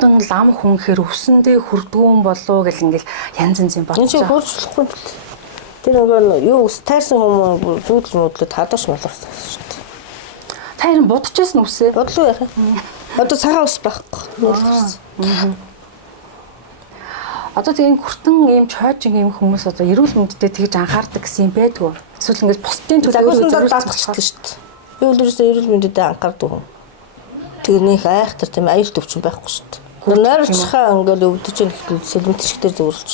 хурдан лам хүн хэр өсөндөө хүрдгүүн болов гэл ингээл янз янзын бодож байгаа. Хурцлахгүй бил. Тэр нөгөө юу тайрсан хүмүүс зүүдл мөдлөд хадаж малгасан шүү дээ. Та хэрэг будчихсан үсээ? Бодлоо яах юм. Одоо цагаан ус байхгүй. Одоо тийм хүртэн ийм чойжин ийм хүмүүс одоо эрүүл мэндэд тэгж анхаардаг гэсэн юм байдгүй. Эсвэл ингээд бусдын төлөө даатчихдаг шүү дээ. Би үлдэрсэн эрүүл мэндэд анхаардаг хүн. Тэгээ нэг айхтар тийм аюул төвчин байхгүй шүү дээ. Нойролцохоо ингээд өвдөж ийн гэхэл сэлмэтчгээр зөвөрлөж.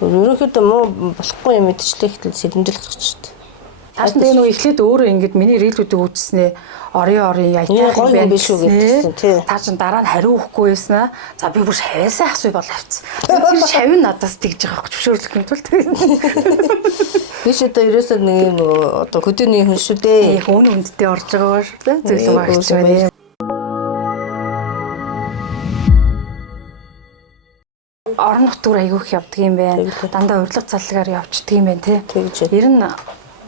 Ерөнхийдөө муу болохгүй юм мэдчихлээ гэхэл сэлмдэл гарч шүү дээ. Тааш тэгээ нөгөө эхлээд өөрөө ингээд миний рилүүдийг үзснээ орын аятайх юм байна биш үү гэдсэн тий. Та ч дараа нь хариу өгөхгүй байсан аа. За би бүр шавьяасаа асууя бол авцсан. Тэр шавь нь надаас тэгж байгаа байхгүй зөвшөөрлөх юм тул тэгээ. Би ч одоо ерөөсөө нэг юм одоо хөдөөний хүн шүү дээ. Хүн үндтэй орж байгаа шүү дээ. Зөвлөн багч байна. Орон нутгаар аягүйх явдаг юм байна. Дандаа урилга цаллагаар явждаг юм байна тий. Ер нь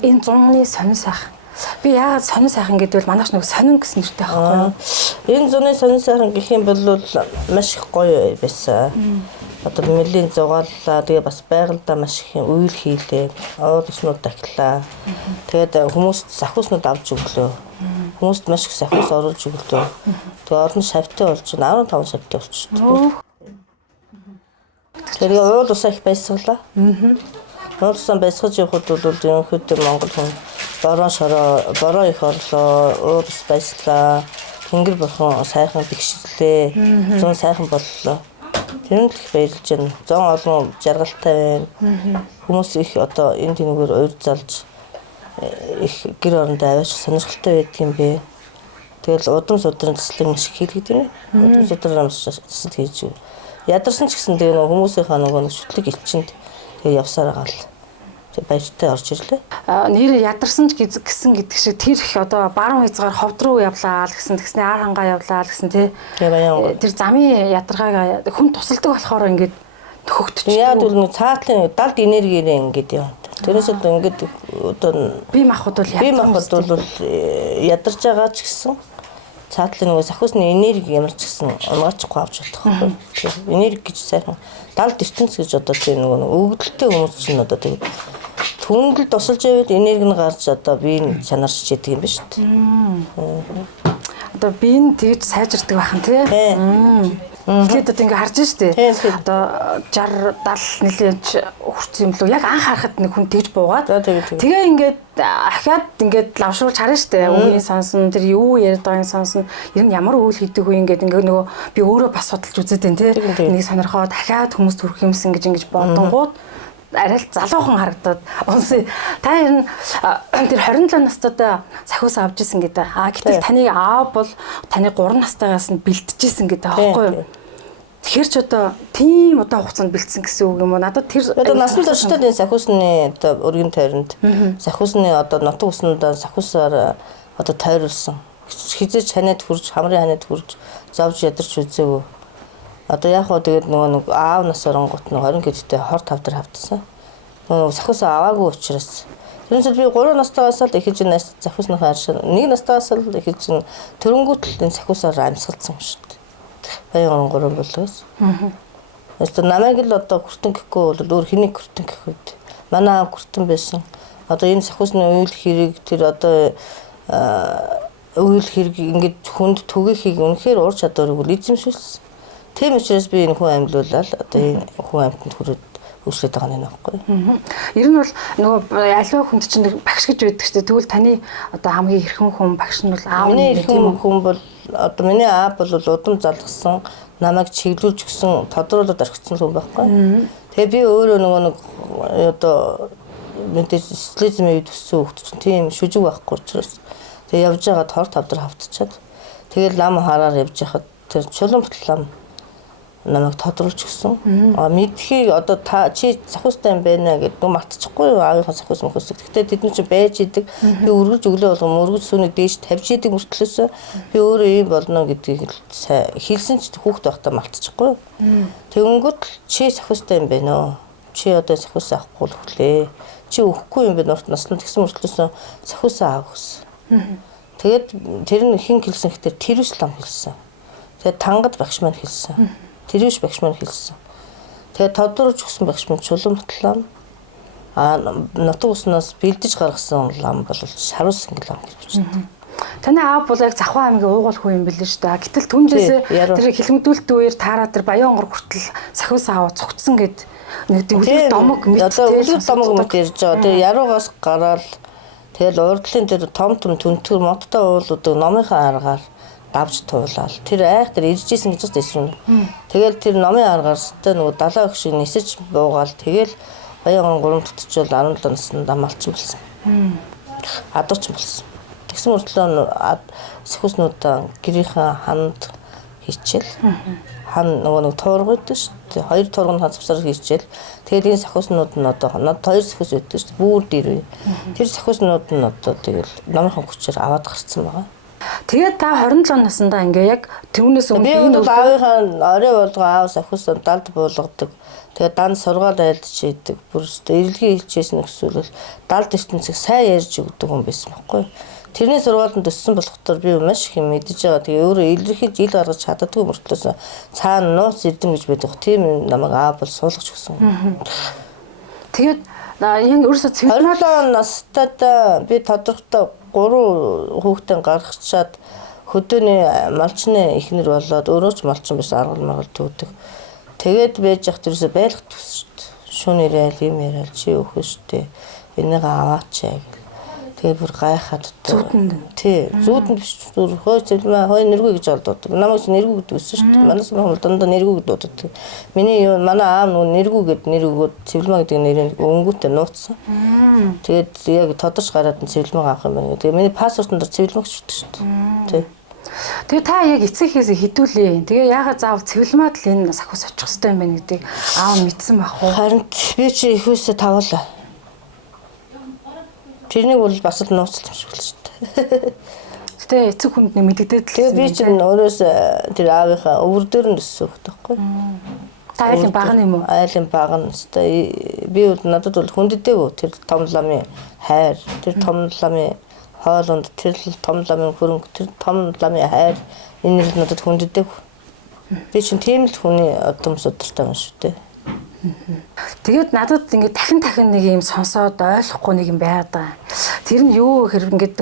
энэ 100-ны сонин сайхан. Би яагаад сонин сайхан гэдэг бол манайш нэг сонин гэсэн нэртэй байхгүй юу? Энэ 100-ны сонин сайхан гэх юм бол маш их гоё байсан. Одоо нэлийн зугааллаа тэгээ бас байгальдаа маш их үйл хийлээ. Уурлснууд дахилаа. Тэгээд хүмүүст сахиуснууд авч өглөө. Хүмүүст маш их сахиус оруулж өглөө. Тэгээ орон шавьтай болж 15 шавьтай болчихсон. Тэгээ уул усаа их байсгалаа. Нууцсан байсгаж явахд бол ерөнхийдөө Монгол хүн бороо их орлоо, уус байслаа, тэнгэр бурхан сайхан бигшлээ, зүүн сайхан боллоо. Тэр нь их баярлж байна. Зон олон жаргалтай байна. Хүмүүс их одоо энэ тэнүүгээр урд залж их гэр орондоо аваач сонирхолтой байдаг юм бэ. Тэгэл удам судрын заслаг маш их хийлгэдэг юм. Удам судрын засал хийж. Ядарсан ч гэсэн тэгээ хүмүүсийнхаа нөгөө шүтлэг элчинд тэгээ явсаар байгаа л. Тэг баяртай орж ирлээ. Нэр ядарсан ч гэсэн гэдэг шиг тэр их одоо баруун хязгаар ховд руу явлаа л гэсэн тэгснэ ар хангаа явлаа л гэсэн тий. Тэр замын ядаргааг хүн тусалдаг болохоор ингээд төхөгдөж. Яг бол нэг цаатлын далд энергиэрээ ингээд явна. Тэрнээс л ингээд одоо бие махбод бол ядарч байгаа ч гэсэн цаатлын нөгөө сахиусны энерги ямар ч гэсэн унгаачихгүй авч чадахгүй. Энерги гэж сайхан далд ертөнц гэж одоо тийм нөгөө өвдөлттэй хүмүүс чинь одоо тийм түндэл тусалж яваад энерги нь гарч одоо биеийн чанарч идэг юм ба шүү дээ. Одоо бие нь тэгж сайжирдаг байх нь тий. Тэгээд одоо ингээ харж штэ. Одоо 60 70 нэлээч хүрсэн юм лөө яг анх харахад нэг хүн тэгж буугаад тэгээ ингээд ахаад ингээд лавшруулж харна штэ. Үгийн сонсон тэр юу яриад байгааг сонсон. Ер нь ямар үйл хийдэг вэ ингээд ингээ нөгөө би өөрөө бас судалж үзээд байна тий. Энийг сонирхоод дахиад хүмүүс төрөх юмсан гэж бодонгууд арай л залуухан харагдаад унсаа та ер нь тэр 27 настайдаа сахиус авч исэн гэдэг. Гэтэл таны аав бол таны 3 настайгаас нь бэлтжижсэн гэдэг аахгүй юу? Тэгэхээр ч одоо тийм удаан хугацаанд бэлдсэн гэсэн үг юм уу? Надад тэр одоо насан туршдаа энэ сахиусны одоо өргөн тойронд сахиусны одоо нутаг усанд сахиусаар одоо тойруулсан. Хизээч ханаад хурж, хамрын ханаад хурж, завж ядарч үзээгүй. Одоо яг хоо тэгээд нөгөө аав нас оронгот 20 гэдтэй хор тавдар хавдсан. Нөгөө сахиусаа аваагүй учраас. Тэрнээс би 3 настайгаас л эхэлж энэ сахиусны харшаа 1 настайгаас л эхэлж төрөнгүүтэл энэ сахиусаар амьсгалсан юм шүү дээ. Баян 3 болгоос. Одоо намайг л одоо хүртэн гэхгүй бол өөр хэнийг хүртэн гэх үед манай аав хүртэн байсан. Одоо энэ сахиусны үйл хэрэг тэр одоо үйл хэрэг ингээд хүнд түгээхийг үнэхээр ур чадварыг эзэмшүүлсэн. Тийм учраас би энэ хүн амьлуулаад одоо энэ хүн амьтанд хүрээд үйлчлээд байгаа юм аахгүй. Ер нь бол нөгөө аливаа хүнд чинь багш гэж байдаг шүү дээ. Тэгвэл таны одоо хамгийн хэрхэн хүн багш нь бол аав миний хэрхэн хүн бол одоо миний аав бол удам залгсан намайг чиглүүлж өгсөн тодруулаад орхисон хүн байхгүй. Тэгээ би өөрөө нөгөө нэг одоо мэдээж социализмын үед өссөн хөлт чинь тийм шүжиг байхгүй учраас тэгээ явж байгаа тор тавдар хавтчаад тэгээд лам хараар явж байхад тэр чулуун лам намайг тодруулж өгсөн. Мэдхийг одоо та чи сахиустай юм байна гэдэг нь мартчихгүй аавынхаа сахиус мөхөс. Гэхдээ тэд нар чи байж идэг. Би өргөж өглөө болгон өргөж сүүнийг дээш тавьж идэг мөртлөөсөө би өөрөө ийм болно гэдгийг хэлсэн ч хүүхд байхдаа мартчихгүй. Тэгэнгүүт чи сахиустай юм байна. Чи одоо сахиус авахгүй л хүлээ. Чи өгөхгүй юм байна урт наслан тэгсэн мөртлөөсөө сахиусаа аав гэсэн. Тэгээд тэр нь хэн хэлсэн гэхээр тэрвс лам хэлсэн. Тэгээд тангад багш маань хэлсэн. Тэрвш багш маань хэлсэн. Тэгээд тодорч өгсөн багш маань чулуун батлаа. Нутаг уснаас бэлдэж гаргасан лам бол шаруус ангил лам гэж бичсэн. Таны аав бол яг Завхан аймгийн уугуул хүн юм билээ шүү дээ. Гэтэл түнжээсээ тэр хилмигдүүлэлт үеэр таараа тэр Баянгор хүртэл сахиус аваа цугцсан гэд нэг үлгэр домог мэт. Одоо үлгэр домог мэт ярьж байгаа. Тэр яруугаас гараад тэгэл урдлын тэр том түнтгэр модтой уулуудыг номынхаа аргаар давж туулаад тэр айхтар иржсэн гэж байна. Тэгэл тэр номын аргаас тэ нөгөө далаа өх шиг нисэж буугаал тэгэл Баянгор 3 тутчул 17 наснда амалчин болсон. Адууч болсон. Тэгсэн мөртлөө сахиуснуудаа гэрийнхэн ханд хийчихэл. Хан нөгөө нэг туурга гэдэг шүү дээ. Хоёр туурганд хан цавсаар хийчихэл. Тэгээд энэ сахиуснууд нь одоо надад хоёр сахиус өгдөө шүү дээ. Бүүр дээр үе. Тэр сахиуснууд нь одоо тэгэл номынхон хүчээр аваад гарцсан байгаа. Тэгээд та 27 наснда ингээ яг түүнээс өмнө энэ аавынхаа орой болгоо аав сахиус далд буулгадаг. Тэгээд дан сургаал айлдж идэг. Бүрстэ эрэлгийн хилчээс нэгсүүл далд ертөнцийг сайн ярьж өгдөг хүн байсан байхгүй. Тэрний сургаалд өссөн болохоор би маш их юм мэдэж байгаа. Тэгээ өөрөө илэрхийлж ил гаргаж чаддаггүй мөртлөөс цаана нууц эрдэм гэж байдаг. Тийм намайг аав бол суулгаж өгсөн. Тэгээд яг өөрөөсөө цэвэрлэл 27 настайдаа би тодорхойтой 3 хүүхдэн гаргачаад хөдөөний малчны ихнэр болоод өөрөө ч малчин байсан аргал маргал төвдөг. Тэгээд байж явах төрөөсөө байлгах төс шүү дээ. Шүн ирээл юм яриад чи өөхөө шүү дээ. Энийг аваач яг. Тэгээ бүр гайхаад тий зүүдэнд биш хой цэлмээ хой нэргүй гэж олдод. Намайг нэргүй гэдэг үсэн шүү дээ. Манайс бол дандаа нэргүй гэдэг дууддаг. Миний манай аав нөгөө нэргүй гэдэг нэр өгөөд цэвлмаа гэдэг нэрийг өнгөтэй нууцсан. Тэгээд яг тодорч гараад цэвлмаа авах юм байна. Тэгээ миний паспортон дээр цэвлмаа гэж өгдөг шүү дээ. Тий. Тэгээ та яг эцэгхээс хідүүлээ. Тэгээ яагаад заавал цэвлмаад л энэ сахиус очих хэрэгтэй юм байна гэдгийг аав мэдсэн байх уу? Харин би чи их үсээ тавуулаа. Тэрнийг бол бас л нууцлах юм шиг л шүү дээ. Гэтэ эцэг хүнд нэг мэддэгдээд л. Тэгээ би чинь өөрөөс тэр аавынхаа өвөр дээр нь өссөн хөх таахгүй. Та айлын баг юм уу? Айлын баг нь өстэй. Би бол надад бол хүнддэггүй тэр том ламын хайр, тэр том ламын хоолонд, тэр том ламын хөрөнгө, тэр том ламын хайр энэ л надад хүнддэггүй. Би чинь тийм л хүний одоо өдөртэй юм шүү дээ. Тэгээд надад ингээд дахин нэг юм сонсоод ойлгохгүй нэг юм байгаад байгаа. Тэр нь юу гэхээр ингээд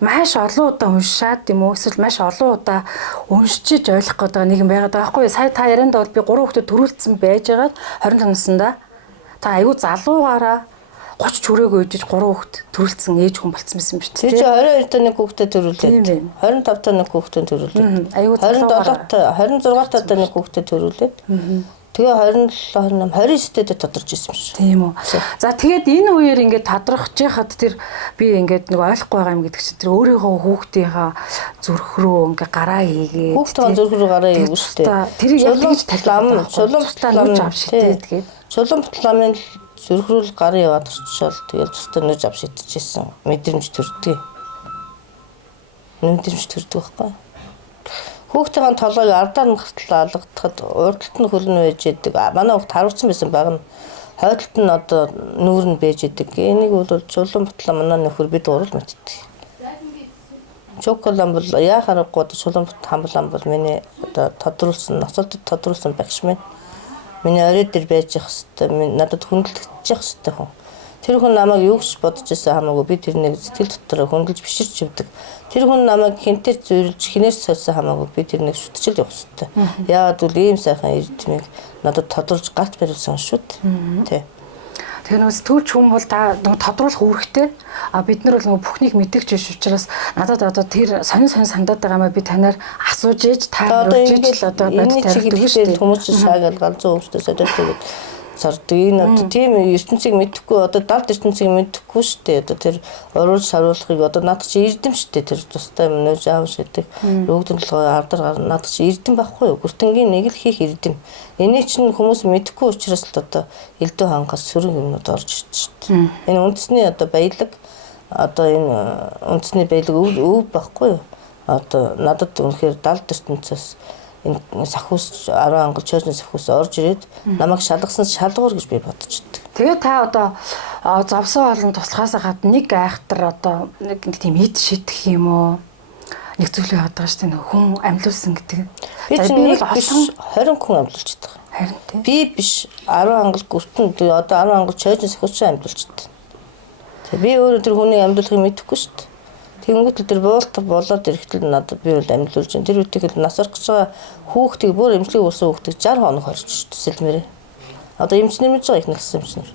маш олон удаа уншаад юм уу эсвэл маш олон удаа уншиж ойлгох гэдэг нэг юм байгаад байгаа байхгүй юу? Сая та ярианда бол би 3 хүүхдэд төрүүлсэн байжгаад 25 наснда та аюу залуугаараа 30 чүрээгөө ижиж 3 хүүхд төрүүлсэн ээж хүн болцсон байсан юм шүү дээ. Чи 22 та нэг хүүхдэд төрүүлээд 25 та нэг хүүхдэд төрүүлээд аюу 26 та нэг хүүхдэд төрүүлээд тэгээ 27 29 дэд тодорч ирсэн юм шиг. Тийм үү. За тэгээд энэ үеэр ингээд тодорхож яхад тэр би ингээд нэг ойлгохгүй байгаа юм гэдэг чинь тэр өөрийнхөө хүүхдийнхаа зүрх рүү ингээд гараа хийгээ. Хүүхдийн зүрх рүү гараа хийгээв шүү дээ. Тэр яг тэгж талбай чулуун бутлаа нууж авч шидэе тэгээд. Чулуун бутламын зүрх рүү гараа яваад орчвол тэгээд тустай нууж авч шидчихсэн. Мэдрэмж төрдөг. Мэдрэмж төрдөг байхгүй. Хүүхдийн толгойг ардаар нь хартал алгадахад урдталт нь хөлн байж идэг. Манай хүүхд харуулсан байсан баг нь хойдолт нь одоо нүүр нь байж идэг. Энийг бол чулуун бутлаа манай нөхөр бид урал мэддэг. Чоколам бол яа харахгүй чулуун бут хамлам бол миний одоо тодруулсан, ноцолдод тодруулсан багш минь. Миний орой дээр байж явах хэвээр надад хүндлэгдэж явах хэвээр хүн. Тэр хүн намайг юу гэж бодож байсан хамаагүй би тэрнийг сэтгэл дотор хөндлөж биширч өгдөг. Тэр хүн намайг хинтээр зүйрлж хинээс сольсон хамаагүй би тэрнийг шүтчихэл явах хэвээр. Яагаад гэвэл ийм сайхан эрдмийг надад тодруулж гарч барилсан шүү дээ. Тэ. Тэр нөөс төвч хүн бол та тодруулах үүрэгтэй. А бид нар бол бүхнийг мэддэг ч биш учраас надад одоо тэр сонин сандаад байгаа маа би танаар асууж ээж та өргөж ээж л одоо бодит тавьдаг шүү дээ. Хүмүүс шаагаад галзуу өвчтэй солиотой зардаг. Энэ одоо тийм ертөнцийг мэдэхгүй одоо далд ертөнцийг мэдэхгүй шүү дээ. Одоо тэр уруул шаруулахыг одоо надад чи эрдэм шүү дээ. Тэр тустай юм нөөж аав шидэг. Рөгдөн толгой ардар надад чи эрдэм байхгүй юу? Гүртэнгийн нэг л хийх эрдэм. Энийг чинь хүмүүс мэдэхгүй учраас л одоо элдв хангаас сөрөг юмнууд орж ирж шүү дээ. Энэ үндэсний одоо баялаг одоо энэ үндэсний баялаг өв байхгүй юу? Одоо надад үнэхээр далд ертөнцөөс энэ сахиус 10 ангал чойрны сахиус орж ирээд намайг шалгасан шалгуур гэж би бодчихдаг. Тэгээ та одоо зовсон олон туслахаас гадна нэг айхтар одоо нэг тийм эд шидэх юм уу? нэг зүйл яваад байгаа шүү дээ. Хүн амьлуулсан гэдэг. Би чинь нэг биш 20 хүн амьлуулж байгаа. Харин тийм. Би биш 10 ангал гүртэн одоо 10 ангал чойжин сахиуч амьлуулж байгаа. Тэгээ би өөрөө тэр хүний амьлуулахыг мэдэхгүй шүү дээ. Тэгэнгүүт тэр буултаг болоод ирэхдээ надад би бол амьлуулж байна. Тэр үеийг л нас орох гэж байгаа хүүхдийг бүр эмчилгээ болсон хүүхдийг 60 хоног хорж шүү дээ сэлмэрээ. Одоо эмчнэр мэж байгаа их нэгсэн эмчнэр.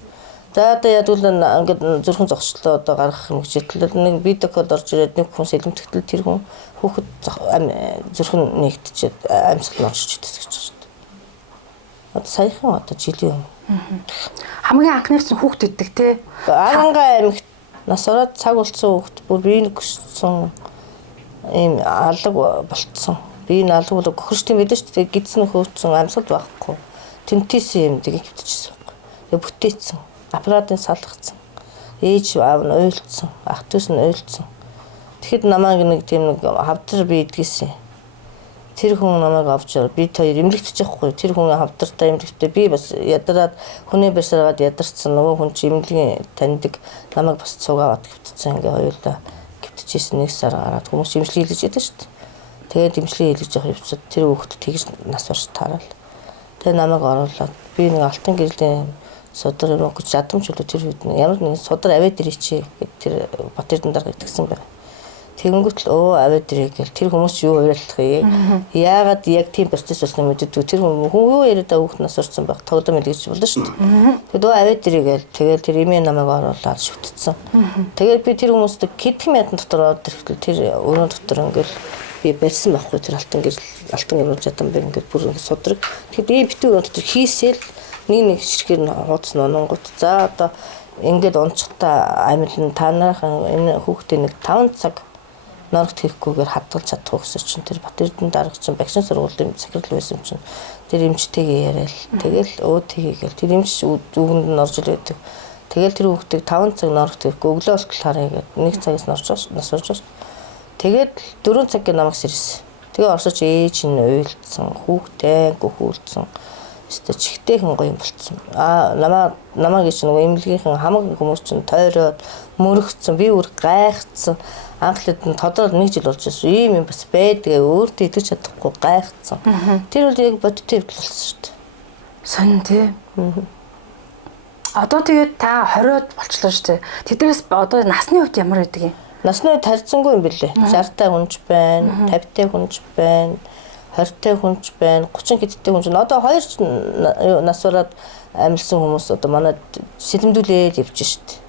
За одоо яг л ингээд зүрхэн зогсчлоо одоо гаргах юм гэж хэлтэл нэг видеокод орж ирээд нэг хүн сэлэмтгтэл тэр хүн хүүхэд зүрхэн нэгтчихэд амьсгал орж ирчихсэн гэж байна шүү дээ. Одоо саяхан одоо жилийн өмнө. Хамгийн анхнаар чинь хүүхэд иддэг те. Арангаа аймагт нас ороод цаг болцсон хүүхэд бүр биеийг өссөн ийм алга болцсон. Биеийн алга бол гохирчтой мэдэн шүү дээ. Гидсэн хөөцсөн амьсгал байхгүй. Тэнтээсэн юм тийг хөвтөжсэн байхгүй. Тэгээ бүтээсэн. Аппаратын салгацсан. Ээж аав нь уйлцсан. Ах дүүс нь уйлцсан. Тэгэхэд намайг нэг тийм нэг хавдар би идгээсэн. Тэр хүн намайг авч би хоёр эмнэлэгдэж байхгүй. Тэр хүн хавдартай эмнэлэгтэй би бас ядараад хүний барьсараад ядарсан. Нөгөө хүн чи эмнэлгийн таньдаг намайг бас цугаагаад гівтцсэн ингээ хоёулаа гівтчихсэн нэг сар гараад хүмүүс эмчилгээ хийлгэж ядаг шүү дээ. Тэгээд эмчилгээ хийлгэж явах явцад тэр хүүхэд тэгж нас барж таарал. Тэгээд намайг оруулаад би нэг алтан гэрлийн судар юм гэж жадамч үлээ тэр үед ямар нэгэн судар аваад ирээ чи гэд тэр бат эрдэнэ дарга итгэсэн байна. Тэгэнгүүт л аваад ирээ гэл тэр хүмүүс юу уриалдах юм. Яагаад яг тийм процесс болсон юм мэддэг. Тэр хүн юу яриад хүүхд нас орсон байх тоглоом илгэж болно шүү дээ. Тэгээд аваад ирээ гэл тэгэл тэр имээ намайг оруулаад шүтцсэн. Тэгээд би тэр хүмүүст хэдхэн мядан дотор ороод ирэхдээ тэр өрөөнд дотор ингээл би барьсан байхгүй тэр алтан гэрэл жадам байна ингээд бүр ингээд судраг. Тэгээд би битүү өрөөнд дотор хийсэл нэг ширхэр хуудсан ононгот за одоо ингээд унцтай амилн та нарынхан энэ хүүхдээ нэг 5 цаг норогт хийхгүйгээр хадгалж чадах гэсэн чинь тэр бат эрдэнэ дарга чинь багшин сургуулийн захирал байсан чинь тэр эмчтэйгээ яриад тэгэл тийгээл тэр эмч зүгэнд нь орж ирээд тэгэл тэр хүүхдийг 5 цаг норогт хийхгүй өглөө болтол харъя гэд 1 цагаас нас орж тэгээд 4 цагийн намайг сэрсэн. Тэгээ орсоч ээж нь уйлдсан хүүхдээ гөхүүлсэн өстө чихтэйхэн гоё болцсон. Намайг гэж нөгөө эмнэлгийнхэн хамаг хүмүүс чинь тойроод мөрөгцсөн би өөр гайхацсан. Анхлаад нь тодорхой 1 жил болж байсан. Ийм юм бас байдгаа өөртөө итгэж чадахгүй гайхацсан. Тэр үл яг бодтой хэвдэл болсон шүү дээ. Сонь тий. Одоо тэгээд та 20-од болчлоо шүү дээ. Тэднээс одоо насны хувьд ямар байдаг юм? Насны хувьд харьцангуй юм бэлээ. 60-тай хүнч байна, 50-тай хүнч байна. 20-тай хүнч байна, 30 хэдтэй хүнч байна. Одоо 2 нас ороод амьлсан хүмүүс одоо манад сэлэмдүүлээд явж штт.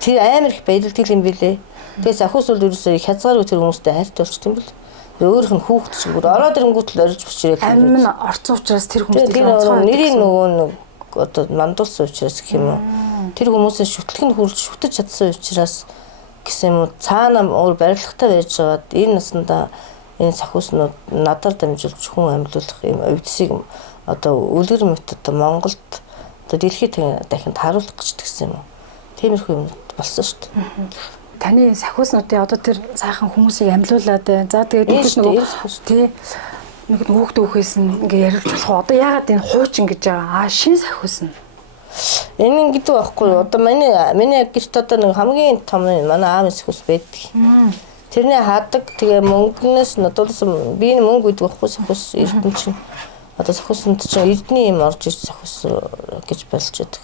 Тэр амар их баярлалтай юм билээ. Тэгээс ахуус бол ерөөсөө хязгааргүй тэр хүмүүстэй хайртай болчихсон юм бэл. Өөрийнх нь хүүхэд ч бүр ороод ирэнгүүт л орж бочирээд амин орцсон учраас тэр хүмүүстэй онцгой нэрийн нөгөө нэг одоо мандуулсан учраас гэх юм уу. Тэр хүмүүсээ шүтлэг нь хүрч шүтэж чадсан учраас гэсэн юм уу цаана өөр барилгатай байж байгаад энэ наснда энэ сахиуснууд надаар дамжуулж хүн амьлуулах юм өвдсийг одоо үлгэр мэт одоо Монголд одоо дэлхийд дахин харуулах гэж тэгсэн юм. Тиймэрхүү юм болсон шүү дээ. Таны сахиуснуудын одоо тэр сайхан хүмүүсийг амьлуулад за тэгээд бид нэг хүүхдээ өөхөөс нь ингээ яриулж болох. Одоо яагаад энэ хуучин гэж байгаа? Шин сахиусна. Энэ гэдэг байхгүй юу? Одоо миний гэрт одоо нэг хамгийн том манай аавын сахиус байдаг. Тэрний хаадаг тэгээ мөнгнөөс надуулсан би мөнгө үйдэг байхгүй сахиус эрдэнэ чинь. Одоо сахиуснд чинь эрдний юм орж ирж сахиус гэж болж байдаг.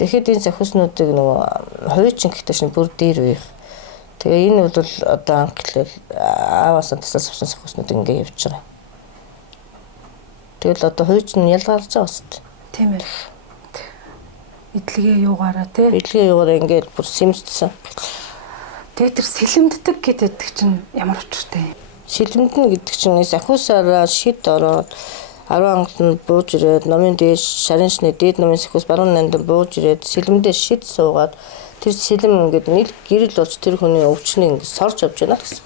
Тэгэхэд энэ сахиуснуудыг нөгөө хуучин гэхдээ шин бүр дээр үеих. Тэгээ энэ бол одоо анхлал ааваас тасалж авсан сахиуснууд ингээ явж байгаа. Тэгэл одоо хуучин ялгарч байгаа үст. Тийм ээ. Идэлгээ юугаараа тий. Идэлгээ юугаараа ингээ бүр сэмжсэн. Тэгээ тэр сэлэмддэг гэдэг чинь ямар учиртай юм? Сэлэмдэн гэдэг чинь сахиусаараа шид ороод 10 ангалтанд бууж ирээд номын дээш шарын шний дээд номын сахиус баруун нандад бууж ирээд сэлэмдээ шид суугаад тэр сэлэм ингээд нэг гэрэл болж тэр хүний өвчнийг ингээд сорж авч яана гэсэн.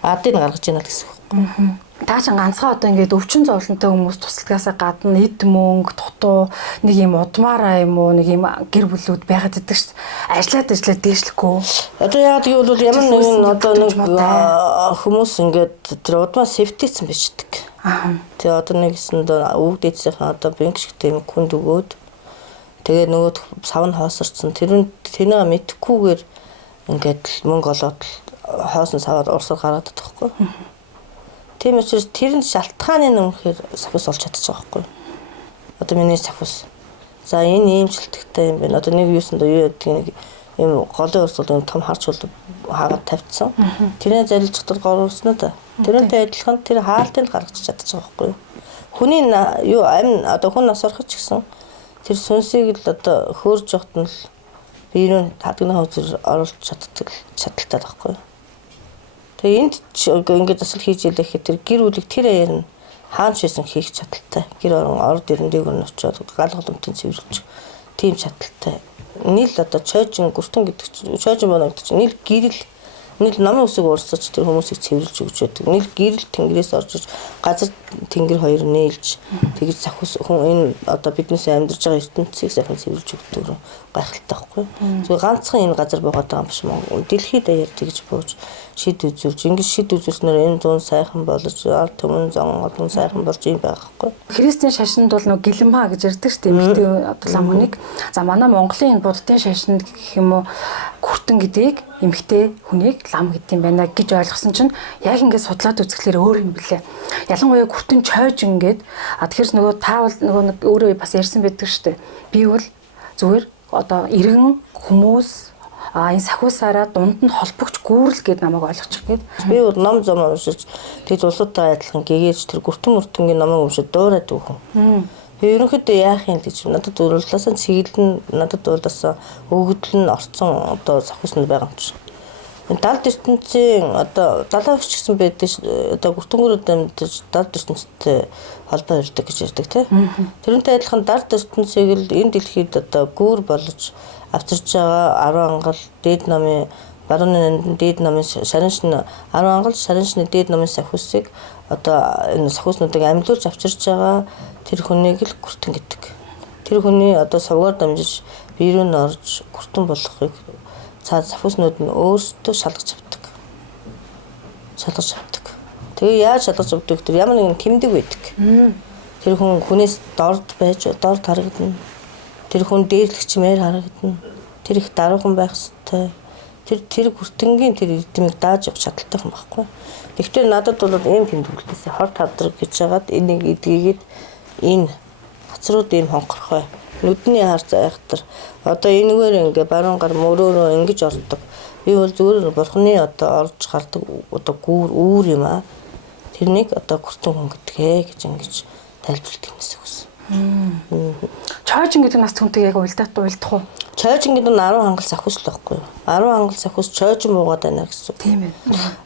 Адыг гаргаж яана гэсэн. Та ч ганцхан одоо ингээд өвчин зовлонтой хүмүүс тусалдгаасаа гадна эд мөнгө, дутуу, нэг юм удмаараа юм уу, нэг юм гэр бүлүүд байгаад идэг шүү дээ. Ажиллаад дээшлэхгүй. Одоо яг тийм бол ямар нэгэн одоо нэг хүмүүс ингээд тэр удмаа севтээсэн бичдэг. Тэгээ одоо нэгсэнд өвөг дээдсийнхээ одоо бэнк шигтэй юм хүнд өгөөд тэгээ нөгөө сав нь хоосорцсон. Тэнийг мэдхгүйгээр ингээд мөнгө олоод хоосон саваар урсгал гараад байгаа байхгүй. Тийм учраас тэрэнд шалтгааны нь үнэхээр сахиус олж чадчих байгаа байхгүй. Одоо миний сахиус. За энэ ийм шилтэгтэй юм байна. Одоо нэг юусан доо юу гэдэг юм голын урсгал юм том харж бол хаагаад тавьчихсан. Тэрний залилж дотор гол урснаа да. Тэрнтэй адилхан тэр хаалтыг гаргаж чадчих байгаа байхгүй. Хүний юу амин одоо хүн нас орохч гэсэн тэр сүнсийг л одоо хөөрж явахт нь л биеийн хадгны хөвзөр оруулж чадaltaй байхгүй. Тэгээ энд ингээд засал хийж ялах гэхээр тэр гэр бүлийг тэр аяар нь хаанч байсан хийх чадaltaй. Гэр орон орд ирэн дээгүүр нь очиод галгалмтын цэвэрлж тийм чадaltaй. Нийл одоо чойжин гүртэн гэдэг чойжин байна гэдэг чинь нийл гэрэл нийл намын үсэг уурсаж тэр хүмүүсийг цэвэрлж өгч байдаг. Нийл гэрэл тэнгэрээс орж газар тэнгэр хоёр нээлж тэгж сахиус хүн энэ одоо биднээс амьдарч байгаа ертөнцийг сайхан цэвэрлж өгдөг гайхалтай байхгүй. Зүгээр ганцхан энэ газар буугаад байгаа юм биш мөн. Дэлхийд даяар тэгж бууж шид үзүүлж ингэж шид үзүүлснээр энэ зүүн сайхан болж ард түмэн зан олон сайхан болж юм байхгүй. Христийн шашинд бол нөгөө гэлэмхаа гэж ярьдаг шүү дээ. Эмэгтэй одоо лам хүнийг. За манай Монголын энэ буддын шашинд гэх юм уу хүртэн гэдгийг эмэгтэй хүнийг лам гэдэг юм байна гэж ойлгосон чинь яг ингээд судлаад үзэхлээр өөр юм блэ. Ялангуяа хүртэн чойжин ингээд тэгэхээр нөгөө таавал нөгөө өөрөө бас ярьсан байдаг шүү дээ. Би бол зүгээр одоо иргэн хүмүүс энэ сахиусаараа дунд нь холбогч гүүрэл гэд намайг ойлгочих гээд би бол ном зам уншиж тэд улсуудтай адилхан гэгээж тэр гүртэн мөртөнгийн номыг уншиж дуурайд өгөн. Би ерөнхийдөө яах юм гэж надад урлаасан цэглэн надад урлаасан өгөгдөл нь орцсон одоо сахиуснд байгаа юм чинь. Энэ далд ертөнцийн одоо далайн өгч гэсэн байдаг одоо гүртэнгүүрүүд амьдж далд ертөнцтэй холбоо ирдэг гэж ярьдаг тийм. Тэрнтэй адилхан далд ертөнцийг л энэ дэлхийд одоо гүүр болж авчирж байгаа 10 ангал дээд намын барууны дээд намын шариншны 10 ангал шариншны дээд намын сахиусыг одоо энэ сахиуснуудыг амьлуулж авчирж байгаа тэр хүнийг л гүртэн гэдэг. Тэр хүний одоо сувгаар дамжиж биерүү нь орж гүртэн болохыг цаад сахиуснууд нь өөрсдөө шалгаж авдаг. Тэгээ яаж шалгаж авдаг тэр ямар нэгэн тэмдэг байдаг. Тэр хүн хүнээс дорд байж дорд харагдана. Тэр хүн дээрлэгчмээр харагдана. Тэр их даруухан байх ёстой. Тэр гүртэнгийн тэр эрдэмийг дааж явах чадaltaй хүн байхгүй. Гэхдээ надад бол ийм тэмдэглэлээс хор тавдраг гэж хагаад энийг эдгийгээд энэ гацрууд ийм хонхорхой. Нүдний хар зайхтар одоо энэгээр ингээ баруун гар мөрөөрөө ингэж ордог. Би бол зүгээр бурхны одоо орж гардаг одоо үүр юм аа. Тэрнийг одоо гүртэн хүн гэдгээ гэж ингэж тайлбарладаг юмсаа гэсэн. Чойжин гэдэг нас түнтэй яг уйлдах уу? Чойжин гэдэг нь 10 ангал сахиус л байхгүй юу? 10 ангал сахиус чойжин буугаад байна гэсэн. Тийм ээ.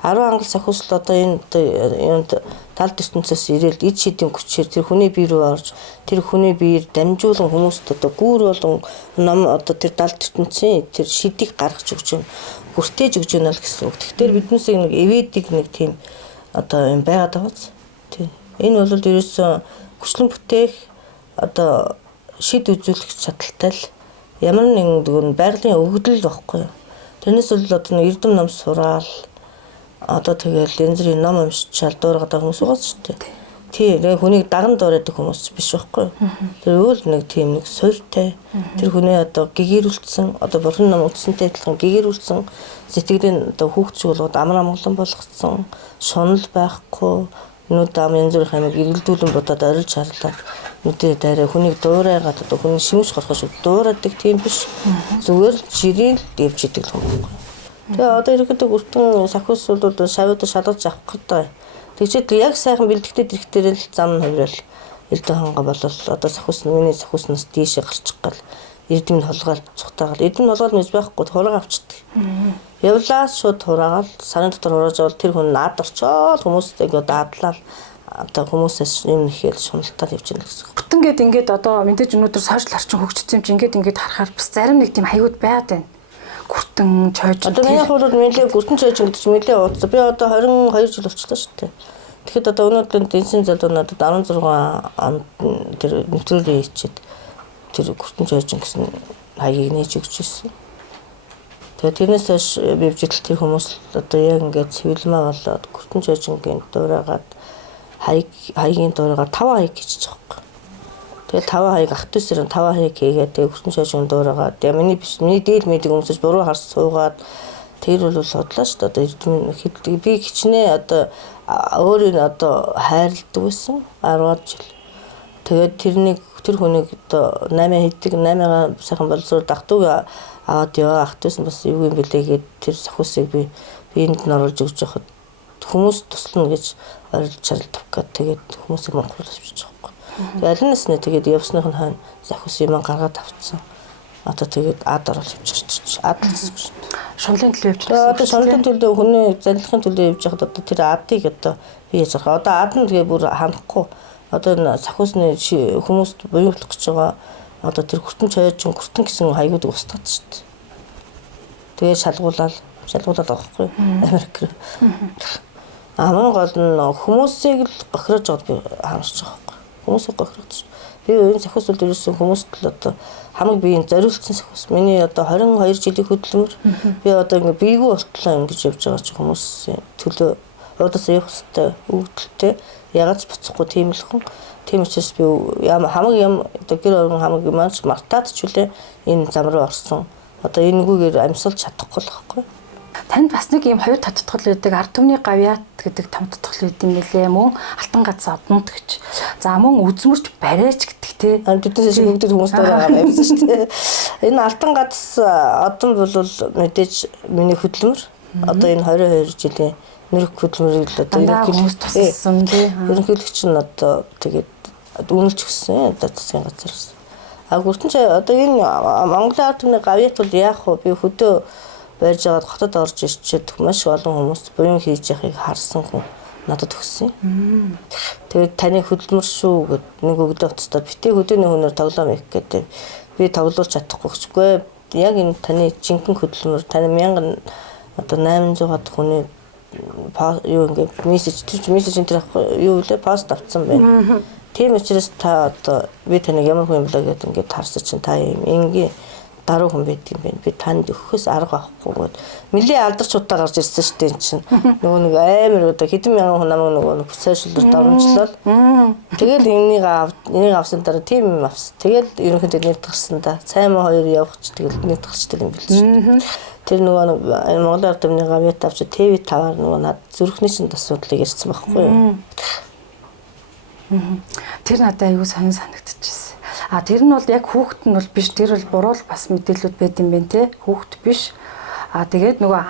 10 ангал сахиус л одоо энэ талд ертөнцөөс ирээл эд шидийн хүчээр тэр хүний бие рүү орж тэр хүний биеэр дамжуулан хүмүүст одоо гүүр болон ном одоо тэр талд ертөнцийн тэр шидийг гаргаж өгч юм. Гүртээж өгч яана л гэсэн үг. Тэгэхээр биднээс нэг эвэдэг нэг тийм одоо юм байгаад байгаа биз. Тийм. Энэ бол ерөөсөн хүчлэн бүтээх одоо шид үзүүлэх чадaltaй л ямар нэгэн дөрөв байгалийн өгөгдөл байхгүй юу. Тэрнээс бол одоо нэг эрдэм ном сураал одоо тэгэл янз бүрийн ном уншичаал дуурайгаад байгаа хүмүүс байгаа шүү дээ. Тийм хүнийг даган дуурайдаг хүмүүс биш байхгүй юу. Тэр үйл нэг тийм нэг суйртай тэр хүний одоо гэгэрүүлсэн одоо бурхан ном үтсэнтэй адилхан гэгэрүүлсэн сэтгэлийн одоо хүүхдч болгоод амар амгалан болгоцсон шунал байхгүй нүд ам янз бүрийн хамиг эргэлдүүлэн бодоод орилж харлаа. Нүдээ дайраа хүнийг дуурайгаад одоо хүний шимж гаргаж дуурайдаг тийм биш. Зүгээр л жирийн дэвж идэг юм байна. Тэгээ одоо ерөөдөө гүртэн сахиус бол шавьд шалгаж авах гэдэг. Тэгчээд яг сайхан бэлтгэдэг дэрхтэр л зам хаврал элдэн ханга болол одоо сахиус миний сахиуснаас дээшээ гарчих гал эрдэм нь холгоод цухтаагаад эрдэм нь холгоод мэж байхгүй хураг авчдаг. Явлаас шууд хураагаад сарын дотор хурааж авал тэр хүн наад орчоод хүмүүстэй ингээ даадлал одоо хүмүүсээс юм нэхэл шуналтаад явж байна гэсэн. Бүтэнгээд ингээд одоо мэдээж өнөөдөр сошиал орчин хөгжсөн юм чи ингээд харахаар бас зарим нэг тийм хаягуд байгаад байна. Гүртэн чойж. Одоо миний хувьд нэлээ гүртэн чойж гэдэг чинь нэлээ уудсан. Би одоо 22 жил болчихлоо шүү дээ. Тэгэхэд одоо өнөөдөр дэнсийн залуу надад 16 онд тэр нэвтрүүлгээ хийчихэд тэр гүртэн чойж гэсэн хаягийг нээж өгч ирсэн. Тэгээ тэрнээс хойш би бижил тэр хүмүүс одоо яг ингээд цэвэрлэмээ болоод гүртэн чойжингийн дуурайгаад хаягийн дуурайгаар 5 хаяг хийчих واخ. Тэгээ 5 хаяг ах トゥ сэрэн 5 хаяг хийгээд тэгээ гүртэн чойжингийн дуурайгаад яа миний биш миний дээд мэдэг хүмүүсч буруу харс суугаад Тэр бол судлаа шүү дээ. Одоо эрдэмтэн би хичнээн одоо өөрийн одоо хайрладаг байсан 10 жил. Тэгээд тэр хүнийг одоо 8 хийдэг 8-аа сайхан боловсрол дагтуг аваад яваа ахтайсан бас юу юм бэлээгээд тэр сахусыг би энд нь оруулж өгч яхад хүмүүс туслана гэж орилж чарлдаг гэдэг. Тэгээд хүмүүсийг Монголд авчиж байгаа. Тэгээд аль нэснэ тэгээд явсных нь хойно сахус юм гаргаад авцсан. Одоо тэгээд ад оруулж авчирч ад гэсэн шүү дээ. Шунлын төлөө явж байгаа. Одоо шунлын төлөө хүний залхихын төлөө явж байхад одоо тэр адыг одоо би яаж байгаа. Одоо ад нь тэгээ бүр ханахгүй. Одоо энэ сахусны хүмүүст буйуулах гэж байгаа. Одоо тэр хүртэн чойжин хүртэн гэсэн хаягууд устгад шүү дээ. Тэгээ шалгуулаад авахгүй Америк руу. Аман гол нь хүмүүсийг л гохирож байгаад би харамсаж байгаа байхгүй. Хүмүүсийг гохирож. Би энэ сахус бол ерөөсөн хүмүүст л одоо хамаг биеийн зориулсан сахус. Миний одоо 22 жилийн хөдөлмөр. Би одоо ингээ биегүү болтлоо ингэж явж байгаа чи хүмүүсийн төлөө удаас явах хэрэгтэй өвдөлттэй ягаад ч буцахгүй тийм л хүн. Тийм учраас би хамаг юм одоо гэр орон хамаг юм аа мартаад ч үлээ энэ зам руу орсон. Одоо энэгүүгээр амьсгалж чадахгүй л байхгүй. Танд бас нэг юм хоёр татдгал байдаг ард түмний гавьяат гэдэг том татдгал байт юм лээ. Мөн алтан гац однууд гэж. За мөн үзмэрч барайч гэдэг те. Амтдээс бүгд хүмүүс дураа байсан шүү дээ. Энэ алтан гац одон бол мэдээж миний хөдөлмөр. Одоо энэ 22 жилийн нэрх хөдөлмөрийг л одоо хүмүүс тусалсан тий. Ерөнхийлөгч нь одоо тэгээд үнэлж өгсөн одоо засгийн газараас. Хүртэн ч одоо энэ Монголын ард түмний гавьяат бол яах вэ? Би хөдөө барьж аваад хотод орж ирчээд маш олон хүмүүс буян хийж яхахыг харсан хүн надад өгсөн. Тэгээд таны хөдөлмөр шүү гэд нэг өгдөө уцтаад битээ хөдөөний хүнээр тоглоом их гэдэг. Би тоглуулж чадахгүй гэхгүй. Яг энэ таны жинхэнэ хөдөлмөр таны 1000 одоо 800-аад хүний юу ингээ мессеж энэ юу вэ пост авсан байна. Тийм учраас та одоо би таныг ямар хүн юм бэ гэдэг ингээд харсаж чинь та юм ингээ даруй хүн байт юм байна. Би танд өгөхөөс арга авахгүйгээд нэлийн алдарчуудаа гарч ирсэн шүү дээ чинь. Нөгөө нэг амар одоо хэдэн мянган хүн намайг нөгөө сошиалдэр давамжлал. Тэгэл энийг авсан дараа тийм юм авсан. Тэгэл ерөнхийдөө нийт гарсан да. Сайн муу хоёр явахч тэгэл нийт гарчдаг юм билээ. Тэр нөгөө Монголын ард түмний гавьяат авч ТV5-аар нөгөө над зүрхний чинь асуудлыг ярьсан байхгүй юу? Тэр надад аюу сонир санагдчихсэн. Тэр нь бол яг хүүхэд нь бол биш. Тэр бол буруу бас мэдээлүүд байд юм байна те. Хүүхэд биш. Тэгээд нөгөө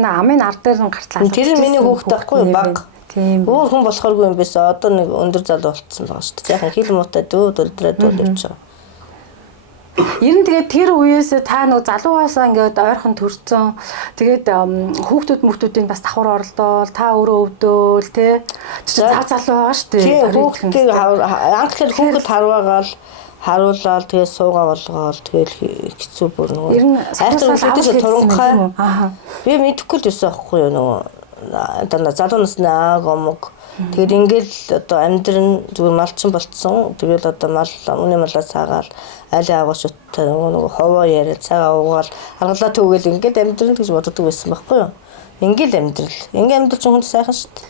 амын ард дээр нь гартлаа. Тэр нь миний хүүхэд байхгүй баг. Тийм. Өөр хүн болохооргүй юм байсан. Одоо нэг өндөр залуу болцсон байгаа шүү дээ. Яг хил муутай дүүлдрээд явж байгаа. Ер нь тэгээд тэр үеэс та нөгөө залуугаасаа ингээд ойрхон төрсөн. Тэгээд хүүхдүүдийн бас давхар оролдоол, та өөрөө өвдөөл те. Цав залуу байгаа шүү дээ. Хүүхдийг анхлаар хүүхэд харуулаад тэгээд суугаа болгоол тэгээд хэцүү бүр нөгөө. Айхтар үүдээс туранхай. Би мэдэхгүй л байсан аахгүй юу нөгөө. Одоо залуу насны гомог. Тэгээд ингээл одоо амьдрын зүгээр малчин болцсон. Тэгээд одоо үнэ малаа саагаал айлын агууштай нөгөө ховоо яриад цагаа уугаал аргалаа төгөөл ингээд амьдрал гэж боддог байсан байхгүй юу? Ингээл амьдрал. Ингээл амьдрал ч хүн сайхан шүү дээ.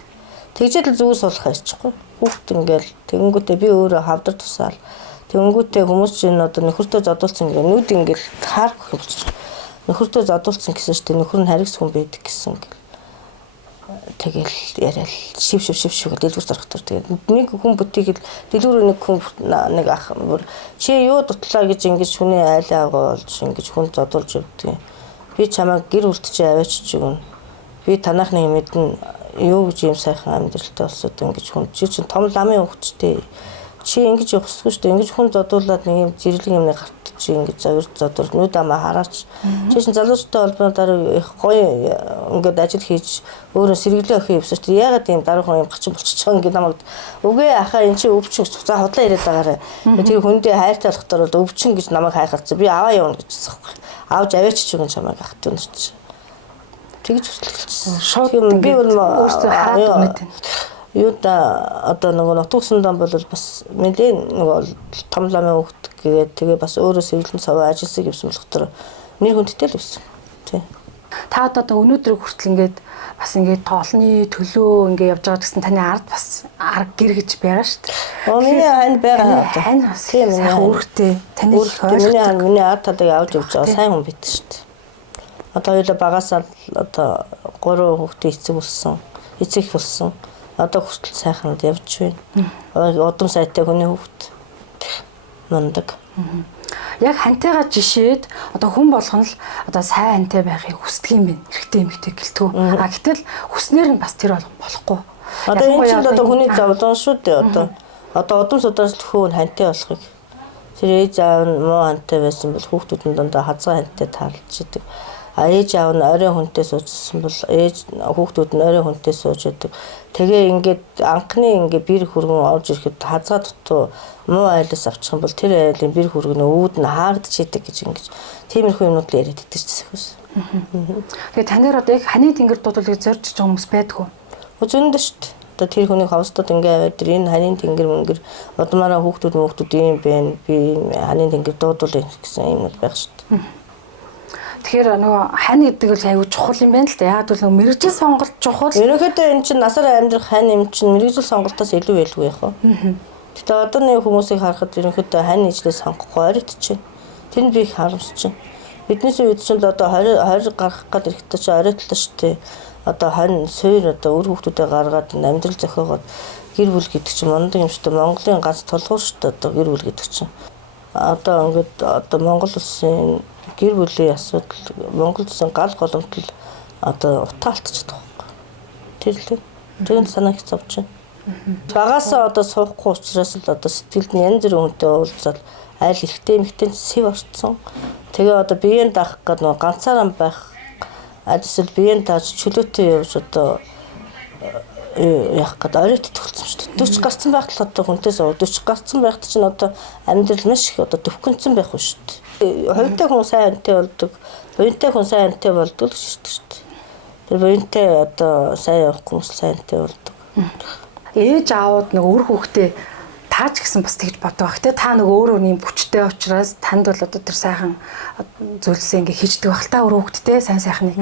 Тэгжэл зүгээр суулгах хайчихгүй. Хүүхд ингээл тэгэнгүүтээ би өөрөө хавдар тусаал. Тэгэнгүүтээ хүмүүс чинь одоо нөхөртөө зодуулсан гэх нүд ингээл хаарах болчих. Нөхөртөө зодуулсан гэсэн шүү дээ. Нөхөр нь харигс хүн байдаг гэсэн ингээл. Тэгэл яриад шив гэж дэлгүүр зарахтар тэгээд нэг хүн бүтээгээл дэлгүүр нэг хүн нэг ах бүр чи юу дутлаа гэж ингэж хүний айлаа гоолж ингэж хүн зодуулж явдаг. Би чамайг гэр бүлт чи аваач чигүн. Би танахны мэдэн юу гэж юм сайхан амьдралтай болсод ингэж хүн чи чинь том ламын хөвчтэй. Чи ингэж явахгүй шүү дээ. Ингэж хүн зодуулаад нэг юм зэрлэг юмны гарт чи ингэж зодор нүд амаа хараач. Чи чинь залуучтай холбоотойгоор их гоё ингээд ажил хийж өөрөө сэргэлээ охин явсан шүү дээ. Ягаад ийм даруухан юм гачин болчихж байгаа ингээд намайг үгүй ахаа эн чи өвчин за хотлоо яриад байгаарэ. Тэр хүндээ хайртай болохдоор бол өвчин гэж намайг хайхалцсан. Би аваа явна гэжсэн байхгүй. Авж аваач ч юм чамайг ах түүнч. Тэгж хүсэлчихсэн. Шууд би өөрсдөө хараад үнэтэй. Юу да одоо нөгөө нутгсан дам бол бас мэдээ нөгөө том ламын хөвгт тэгээд тэгээ бас өөрөө сэвлэн цаваа ажилласыг явсан болохоор нэр хүндтэй л байсан. Тий. Та одоо өнөөдөр хүртэл ингээд бас ингээд тоолны төлөө ингээд явж байгаа гэсэн таны ард бас арга гэр гэж байгаа шүү дээ. Миний хань байгаа. Хань бас тийм сайхан өөртөө таны миний ард талыг авч явж байгаа сайн хүн бит шүү дээ. Одоо хоёулаа багасаа одоо 3 хүүхдээ эцэг болсон. Одоо хүртэл сайханд явж байна. Удам сайтай хүний хүүхд мундаг. Яг хантайгаа жишээд одоо хүн болгоно л одоо сайн хантай байхыг хүсдэг юм байна. Эрэгтэй эмэгтэй гэлтгүү. Гэтэл хүснээр нь бас тэр болохгүй. Одоо энэ чинь одоо хүний зовлон шүү дээ. Одоо удам судаас төхөө хантай болохыг. Тэр ээж аав нь муу хантай байсан бол хүүхдүүд нь дандаа хазгаа хантай таарлаж идэг. Ээж аав нь орой хүнтэй суужсан бол хүүхдүүд нь орой хүнтэй сууж идэг. Тэгээ ингээд анхны бэр хүргэн орж ирэхэд хазгаа дутуу муу айлс авчих юм бол тэр айлын бэр хүргэн өвд нь хаагдчихийдэг гэж ингэж тиймэрхүү юмнууд л яриад идэж байгаа юм. Тэгээ танаар одоо яг ханы тэнгэр дуудлагыг зорж байгаа хүмүүс байдгүй. Зөндөө шүү дээ. Одоо тэр хүний хавстад ингээ аваад тэр энэ ханийн тэнгэр мөнгөр удмаараа хүүхдүүд ийм байна. Би ханийн тэнгэр дуудуулъя гэсэн юм байх шүү дээ. Тэгэхээр нөгөө хань гэдэг бол аюу чухал юм байна л да. Яг бол мэрэгжил сонголт чухал. Ерөнхийдөө энэ чинь насаараа амьдрах хань юм чинь мэрэгжил сонголтоос илүү байлгүй яах вэ? Гэтэ одоо нэг хүмүүсийг харахад ерөнхийдөө хань ижлээ сонгохгүй оройтчихэв. Тэнд би их харамсаж байна. Биднээс үед чинь одоо 20 гарах гад ирэхдээ чи оройтолтой шүү дээ. Одоо хань суур одоо үр хүүхдүүдээ гаргаад амьдрал зохиогоод гэр бүл гэдэг чинь мундаг юм шүү дээ. Монголын ганц тулгуур шүү дээ одоо гэр бүл гэдэг чинь. Одоо ингээд одоо Монгол улсын гэр бүлийн асуудал Монгол улсын гал голомтол одоо утаалтчихдаг байхгүй. Тэр л тийм санаа их зовж байна. Багасаа одоо суухгүй учраас л одоо сэтгэлд нь янз бүрийн хүнтэй уулзаад айл ихтэй эмхтэй сэв орцсон. Тэгээ одоо биеийн даах гэдэг нэг ганцаараа байх ажил биеийн тааж чөлөөтэй явж одоо яах гэдэг оройтод төгөлсөн шүү дээ. 40 гарцсан байхад л одоо хүнтээс 40 гарцсан байхад чинь одоо амьдрал маш их одоо төвхөнцөн байх уу шүү дээ. Хувьтай хүн сайн хантай болдог, буянтай хүн сайн хантай болдог л шүү дээ. Тэр буянтай одоо сайн явах хүмүүс сайн хантай болдог. Ээж аауд нэг өөр хүүхдээ тааж гисэн бас тэгж боддог. Гэтэ та нэг өөрөө нэм хүчтэй учраас танд бол одоо тэр сайхан зүйлсээ ингээ хийждэг байх л та өөр хүүхдтэй сайн сайхныг.